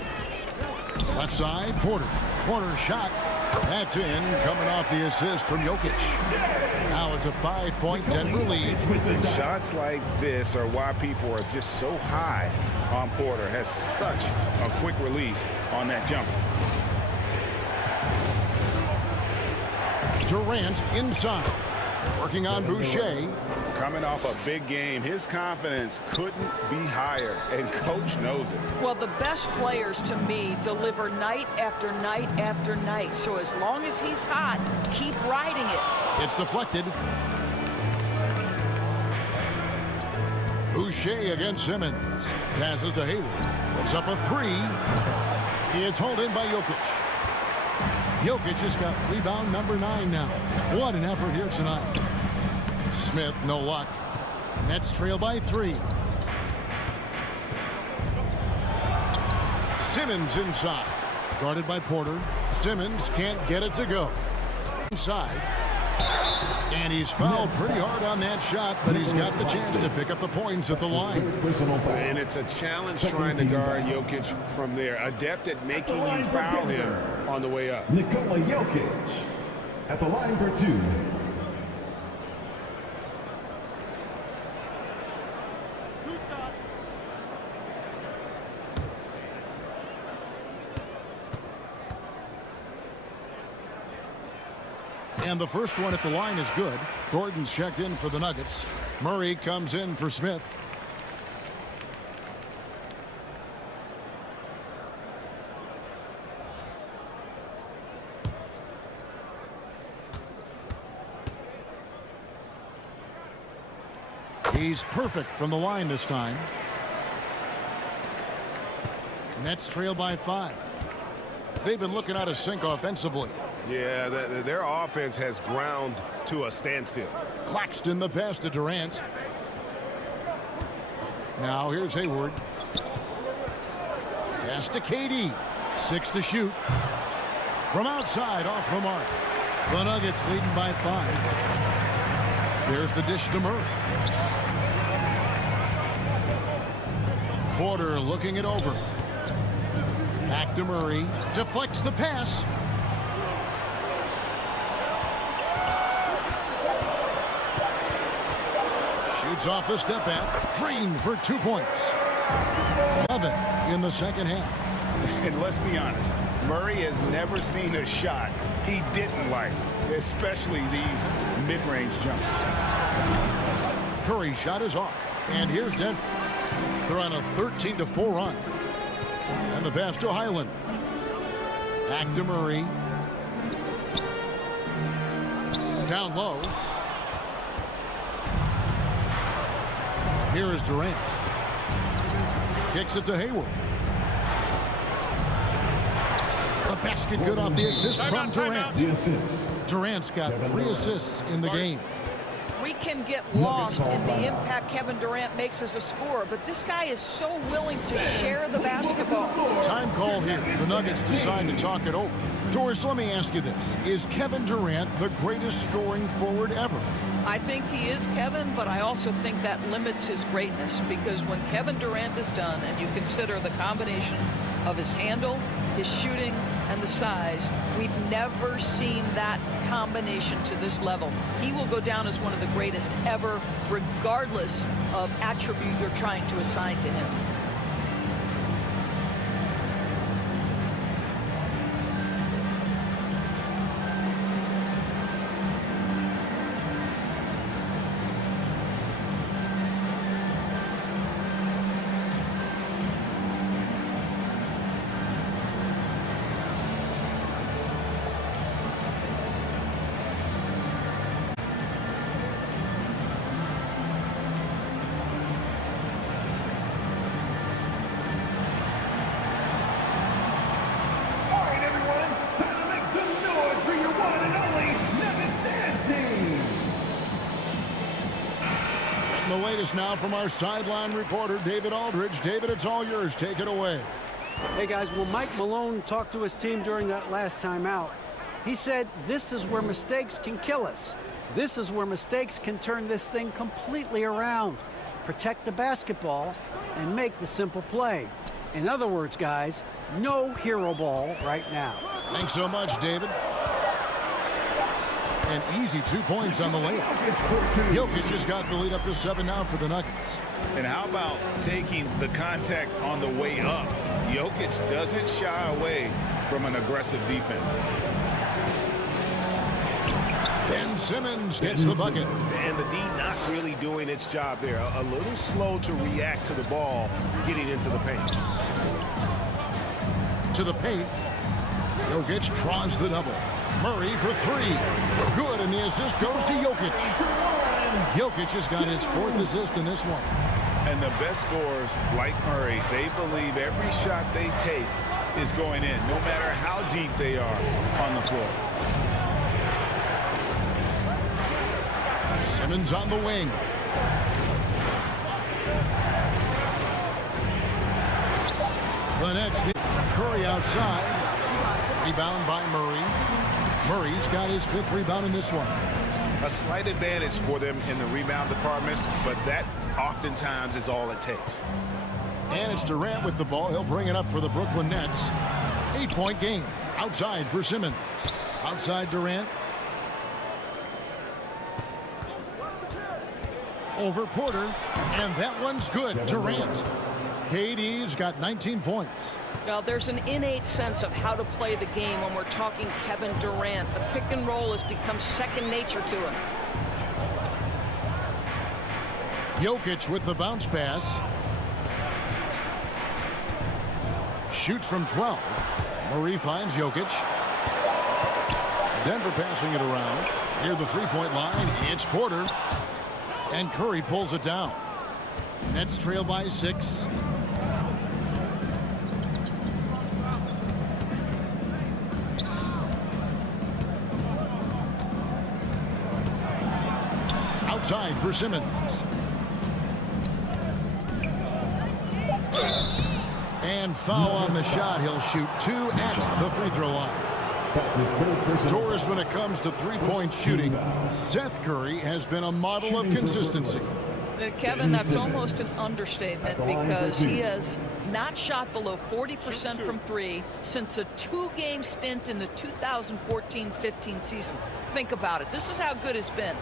Left side, Porter. Corner shot. That's in, coming off the assist from Jokic. Now it's a 5-point Denver lead. Shots like this are why people are just so high on Porter. Has such a quick release on that jumper. Durant inside. Working on Boucher. Coming off a big game, his confidence couldn't be higher, and coach knows it. Well, the best players to me deliver night after night after night. So as long as he's hot, keep riding it. It's deflected. Boucher against Simmons. Passes to Hayward. Puts up a 3. It's hauled in by Jokic. Jokic has got rebound number 9 now. What an effort here tonight. Smith, no luck. Nets trail by 3. Simmons inside. Guarded by Porter. Simmons can't get it to go. Inside. And he's fouled pretty hard on that shot, but he's got the chance to pick up the points at the line. And it's a challenge trying to guard Jokic from there. Adept at making you foul him on the way up. Nikola Jokic at the line for 2. And the first one at the line is good. Gordon's checked in for the Nuggets. Murray comes in for Smith. He's perfect from the line this time. Nets trail by 5. They've been looking out of sync offensively. Yeah, their offense has ground to a standstill. Claxton the pass to Durant. Now here's Hayward. Pass to KD. 6 to shoot. From outside, off the mark. The Nuggets leading by 5. There's the dish to Murray. Porter looking it over. Back to Murray. Deflects the pass. Shoots off the step back. Drained for 2 points. 11 in the second half. And let's be honest, Murray has never seen a shot he didn't like, especially these mid-range jumpers. Curry's shot is off. And here's Denver. They're on a 13-4 run. And the pass to Highland. Back to Murray. Down low. Here is Durant. Kicks it to Hayward. The basket good off the assist from Durant. Durant's got 3 assists in the game. We can get lost in the impact Kevin Durant makes as a scorer, but this guy is so willing to share the basketball. Time call here. The Nuggets decide to talk it over. Doris, let me ask you this. Is Kevin Durant the greatest scoring forward ever? I think he is, Kevin, but I also think that limits his greatness, because when Kevin Durant is done and you consider the combination of his handle, his shooting, and the size, we've never seen that combination to this level. He will go down as one of the greatest ever, regardless of attribute you're trying to assign to him. the latest now from our sideline reporter, David Aldridge. David, it's all yours. Take it away. Hey, guys, well, Mike Malone talked to his team during that last timeout. He said, this is where mistakes can kill us. This is where mistakes can turn this thing completely around. Protect the basketball and make the simple play. In other words, guys, no hero ball right now. Thanks so much, David. An easy 2 points on the layup. Jokic just got the lead up to 7 now for the Nuggets. And how about taking the contact on the way up? Jokic doesn't shy away from an aggressive defense. Ben Simmons gets the bucket. And the D not really doing its job there. A little slow to react to the ball getting into the paint. To the paint. Jokic draws the double. Murray for 3. Good, and the assist goes to Jokic. Jokic has got his 4th assist in this one. And the best scorers, like Murray, they believe every shot they take is going in, no matter how deep they are on the floor. Simmons on the wing. The Nets, Curry outside. Rebound by Murray. Murray's got his 5th rebound in this one. A slight advantage for them in the rebound department, but that oftentimes is all it takes. And it's Durant with the ball. He'll bring it up for the Brooklyn Nets. 8-point game. Outside for Simmons. Outside Durant. Over Porter. And that one's good. Durant. KD's got 19 points. Well, there's an innate sense of how to play the game when we're talking Kevin Durant. The pick and roll has become second nature to him. Jokic with the bounce pass. Shoots from 12. Murray finds Jokic. Denver passing it around. Near the 3-point line, it's Porter. And Curry pulls it down. Nets trail by 6. Outside for Simmons. And foul on the shot. He'll shoot 2 at the free throw line. That's his 3rd personal. Torres, when it comes to 3-point shooting, Seth Curry has been a model of consistency. Kevin, that's almost an understatement because he has not shot below 40% from 3 since a 2-game stint in the 2014-15 season. Think about it. This is how good it's been.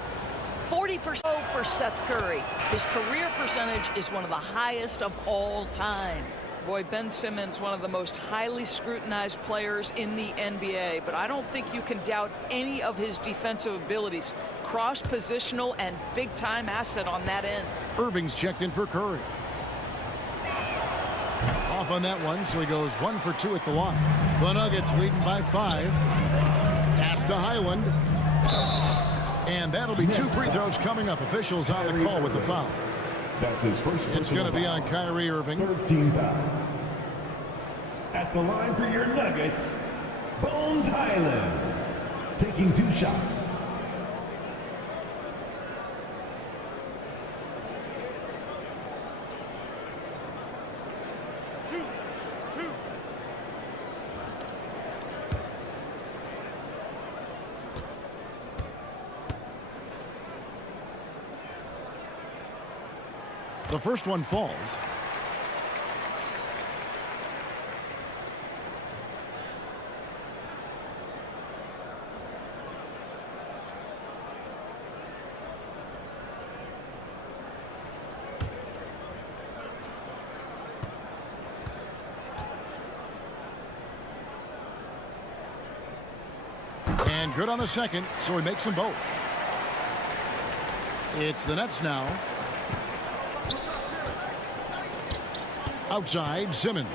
40% for Seth Curry. His career percentage is one of the highest of all time. Boy, Ben Simmons, one of the most highly scrutinized players in the NBA, but I don't think you can doubt any of his defensive abilities. Cross-positional and big-time asset on that end. Irving's checked in for Curry. Off on that one, so he goes 1 for 2 at the line. The Nuggets leading by 5. Pass to Highland. And that'll be 2 free throws coming up. Officials on the call with the foul. That's his first. It's going to be on Kyrie Irving. 13th foul. At the line for your Nuggets, Bones Highland. Taking 2 shots. The first one falls. And good on the second, so he makes them both. It's the Nets now. Outside, Simmons.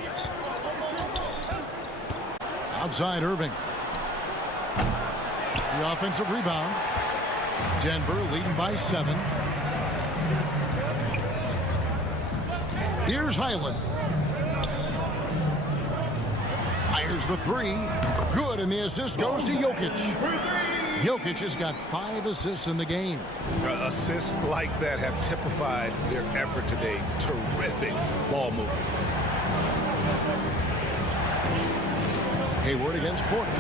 Outside, Irving. The offensive rebound. Denver leading by 7. Here's Highland. Fires the 3. Good, and the assist goes to Jokic. Jokic has got 5 assists in the game. Assists like that have typified their effort today. Terrific ball movement. Hayward against Porter.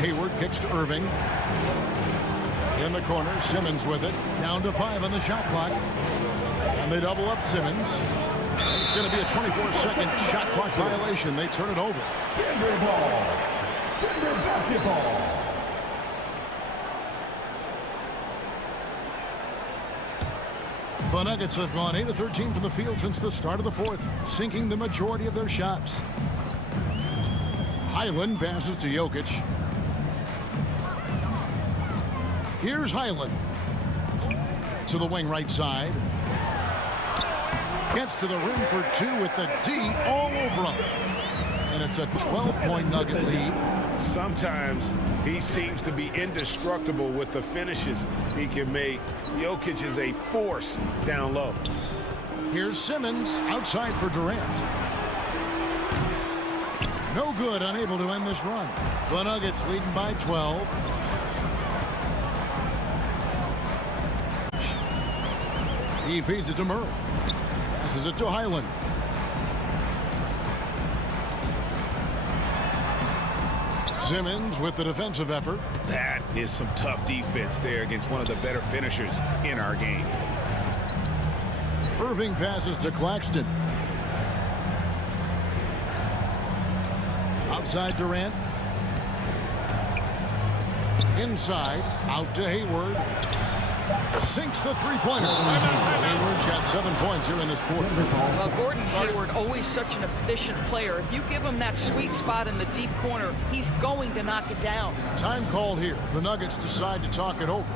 Hayward kicks to Irving. In the corner, Simmons with it. Down to 5 on the shot clock. And they double up Simmons. It's going to be a 24-second shot clock violation. They turn it over. Denver ball. Denver basketball. The Nuggets have gone 8 of 13 from the field since the start of the fourth, sinking the majority of their shots. Highland passes to Jokic. Here's Highland. To the wing right side. Gets to the rim for 2 with the D all over him. And it's a 12-point Nugget lead. Sometimes he seems to be indestructible with the finishes he can make. Jokic is a force down low. Here's Simmons outside for Durant. No good, unable to end this run. The Nuggets leading by 12. He feeds it to Murray. Passes it to Highland. Simmons with the defensive effort. That is some tough defense there against one of the better finishers in our game. Irving passes to Claxton. Outside Durant. Inside, out to Hayward. Sinks the three-pointer. Hayward's got 7 points here in this quarter. Well, Gordon Hayward, always such an efficient player. If you give him that sweet spot in the deep corner, he's going to knock it down. Time called here. The Nuggets decide to talk it over.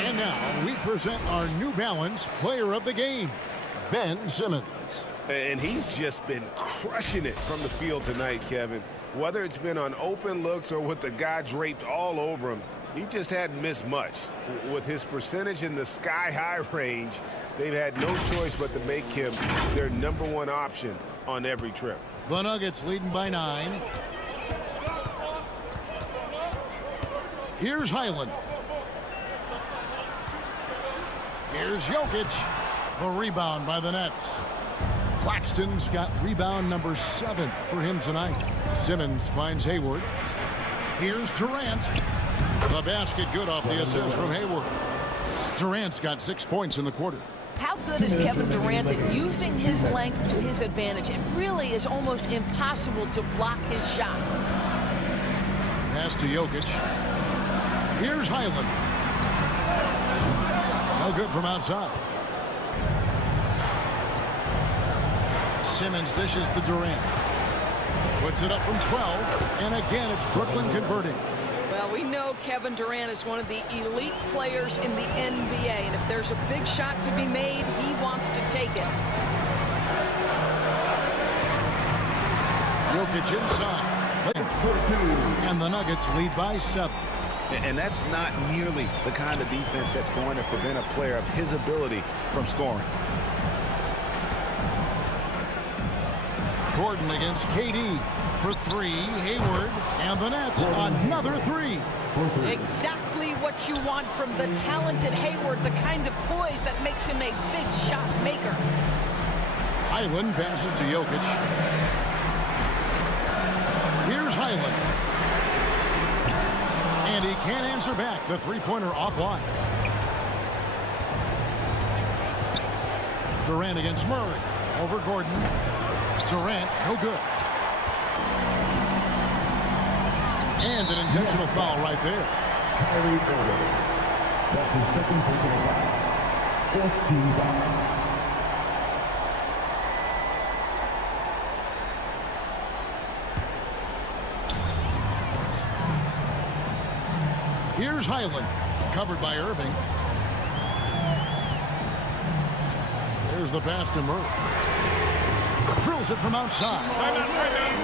And now we present our New Balance Player of the Game, Ben Simmons. And he's just been crushing it from the field tonight, Kevin. Whether it's been on open looks or with the guy draped all over him, he just hadn't missed much. With his percentage in the sky-high range, they've had no choice but to make him their #1 option on every trip. The Nuggets leading by 9. Here's Highland. Here's Jokic. The rebound by the Nets. Claxton's got rebound number 7 for him tonight. Simmons finds Hayward. Here's Durant. The basket good off the assist from Hayward. Durant's got 6 points in the quarter. How good is Kevin Durant at using his length to his advantage? It really is almost impossible to block his shot. Pass to Jokic. Here's Highland. No good from outside. Simmons dishes to Durant. Puts it up from 12. And again, it's Brooklyn converting. Well, we know Kevin Durant is one of the elite players in the NBA. And if there's a big shot to be made, he wants to take it. Jokic inside. And the Nuggets lead by 7. And that's not nearly the kind of defense that's going to prevent a player of his ability from scoring. Gordon against KD for 3. Hayward and the Nets another 3. Exactly what you want from the talented Hayward, the kind of poise that makes him a big shot maker. Highland passes to Jokic. Here's Highland. And he can't answer back. The three-pointer offline. Durant against Murray. Over Gordon. Durant, no good. And an intentional foul right there. Kyrie Irving. That's his second personal foul. 4th team foul. Here's Highland, covered by Irving. There's the pass to Murray. Drills it from outside.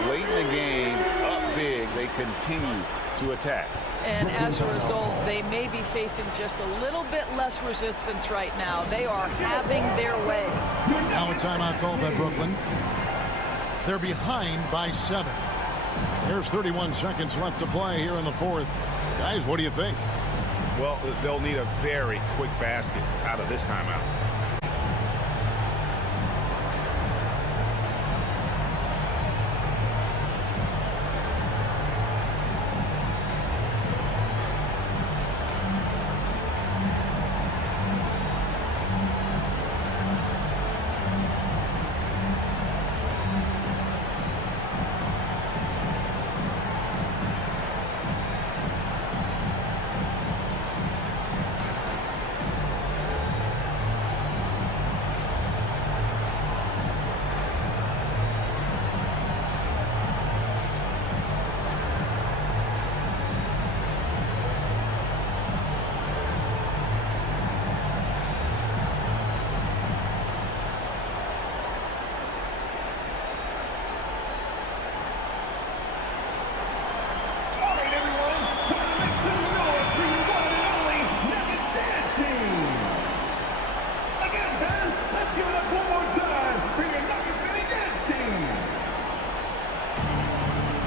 Late in the game, up big, they continue to attack. And as a result, they may be facing just a little bit less resistance right now. They are having their way. Now a timeout called by Brooklyn. They're behind by 7. There's 31 seconds left to play here in the fourth. Guys, what do you think? Well, they'll need a very quick basket out of this timeout.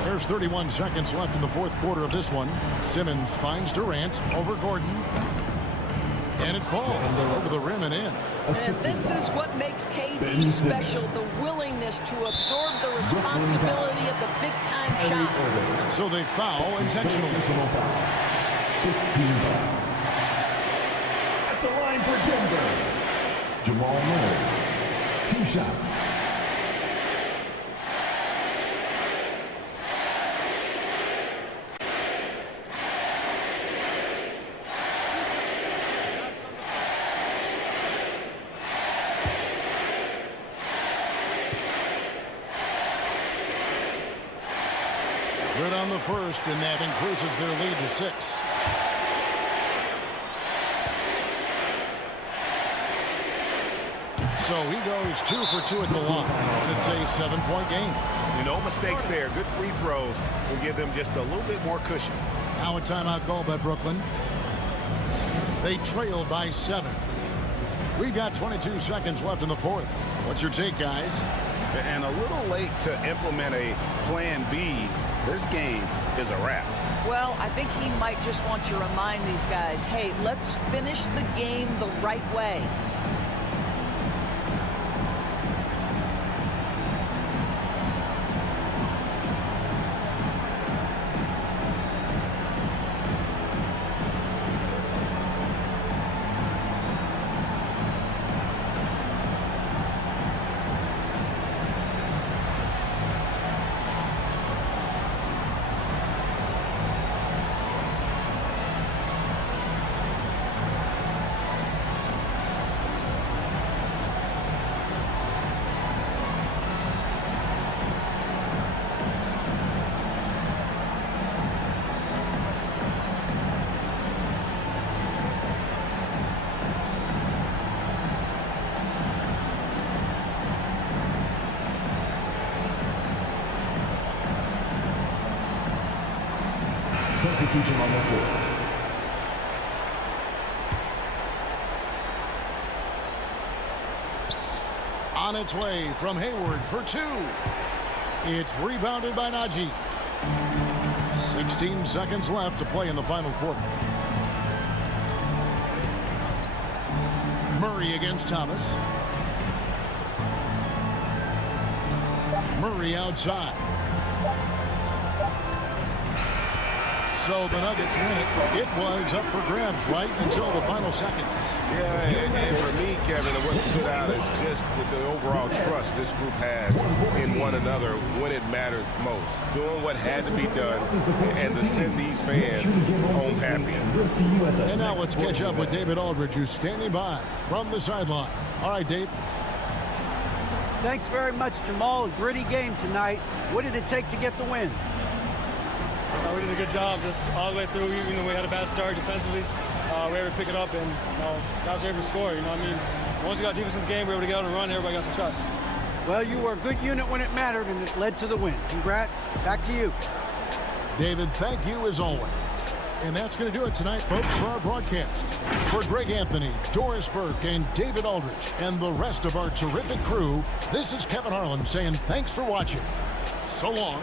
There's 31 seconds left in the fourth quarter of this one. Simmons finds Durant over Gordon. And it falls over the rim and in. And this is what makes KD special, the willingness to absorb the responsibility of the big-time shot. So they foul intentionally. 15 foul. At the line for Denver, Jamal Murray. 2 shots. Good on the first, and that increases their lead to 6. So he goes 2 for 2 at the line, and it's a 7-point game. No mistakes there. Good free throws will give them just a little bit more cushion. Now a timeout call by Brooklyn. They trailed by 7. We've got 22 seconds left in the fourth. What's your take, guys? And a little late to implement a plan B. This game is a wrap. Well, I think he might just want to remind these guys, hey, let's finish the game the right way. Substitution on the court. On its way from Hayward for 2. It's rebounded by Najee. 16 seconds left to play in the final quarter. Murray against Thomas. Murray outside. So the Nuggets win it. It was up for grabs right until the final seconds. Yeah, and for me, Kevin, what stood out is just the overall trust this group has in one another when it matters most. Doing what had to be done and to send these fans home happy. And now let's catch up with David Aldridge, who's standing by from the sideline. All right, Dave. Thanks very much, Jamal. A gritty game tonight. What did it take to get the win? We did a good job just all the way through. Even though we had a bad start defensively, we were able to pick it up, and guys were able to score. Once we got defense in the game, we were able to get out and run. Everybody got some trust. Well, you were a good unit when it mattered, and it led to the win. Congrats. Back to you. David, thank you as always. And that's going to do it tonight, folks, for our broadcast. For Greg Anthony, Doris Burke, and David Aldridge, and the rest of our terrific crew, this is Kevin Harlan saying thanks for watching. So long.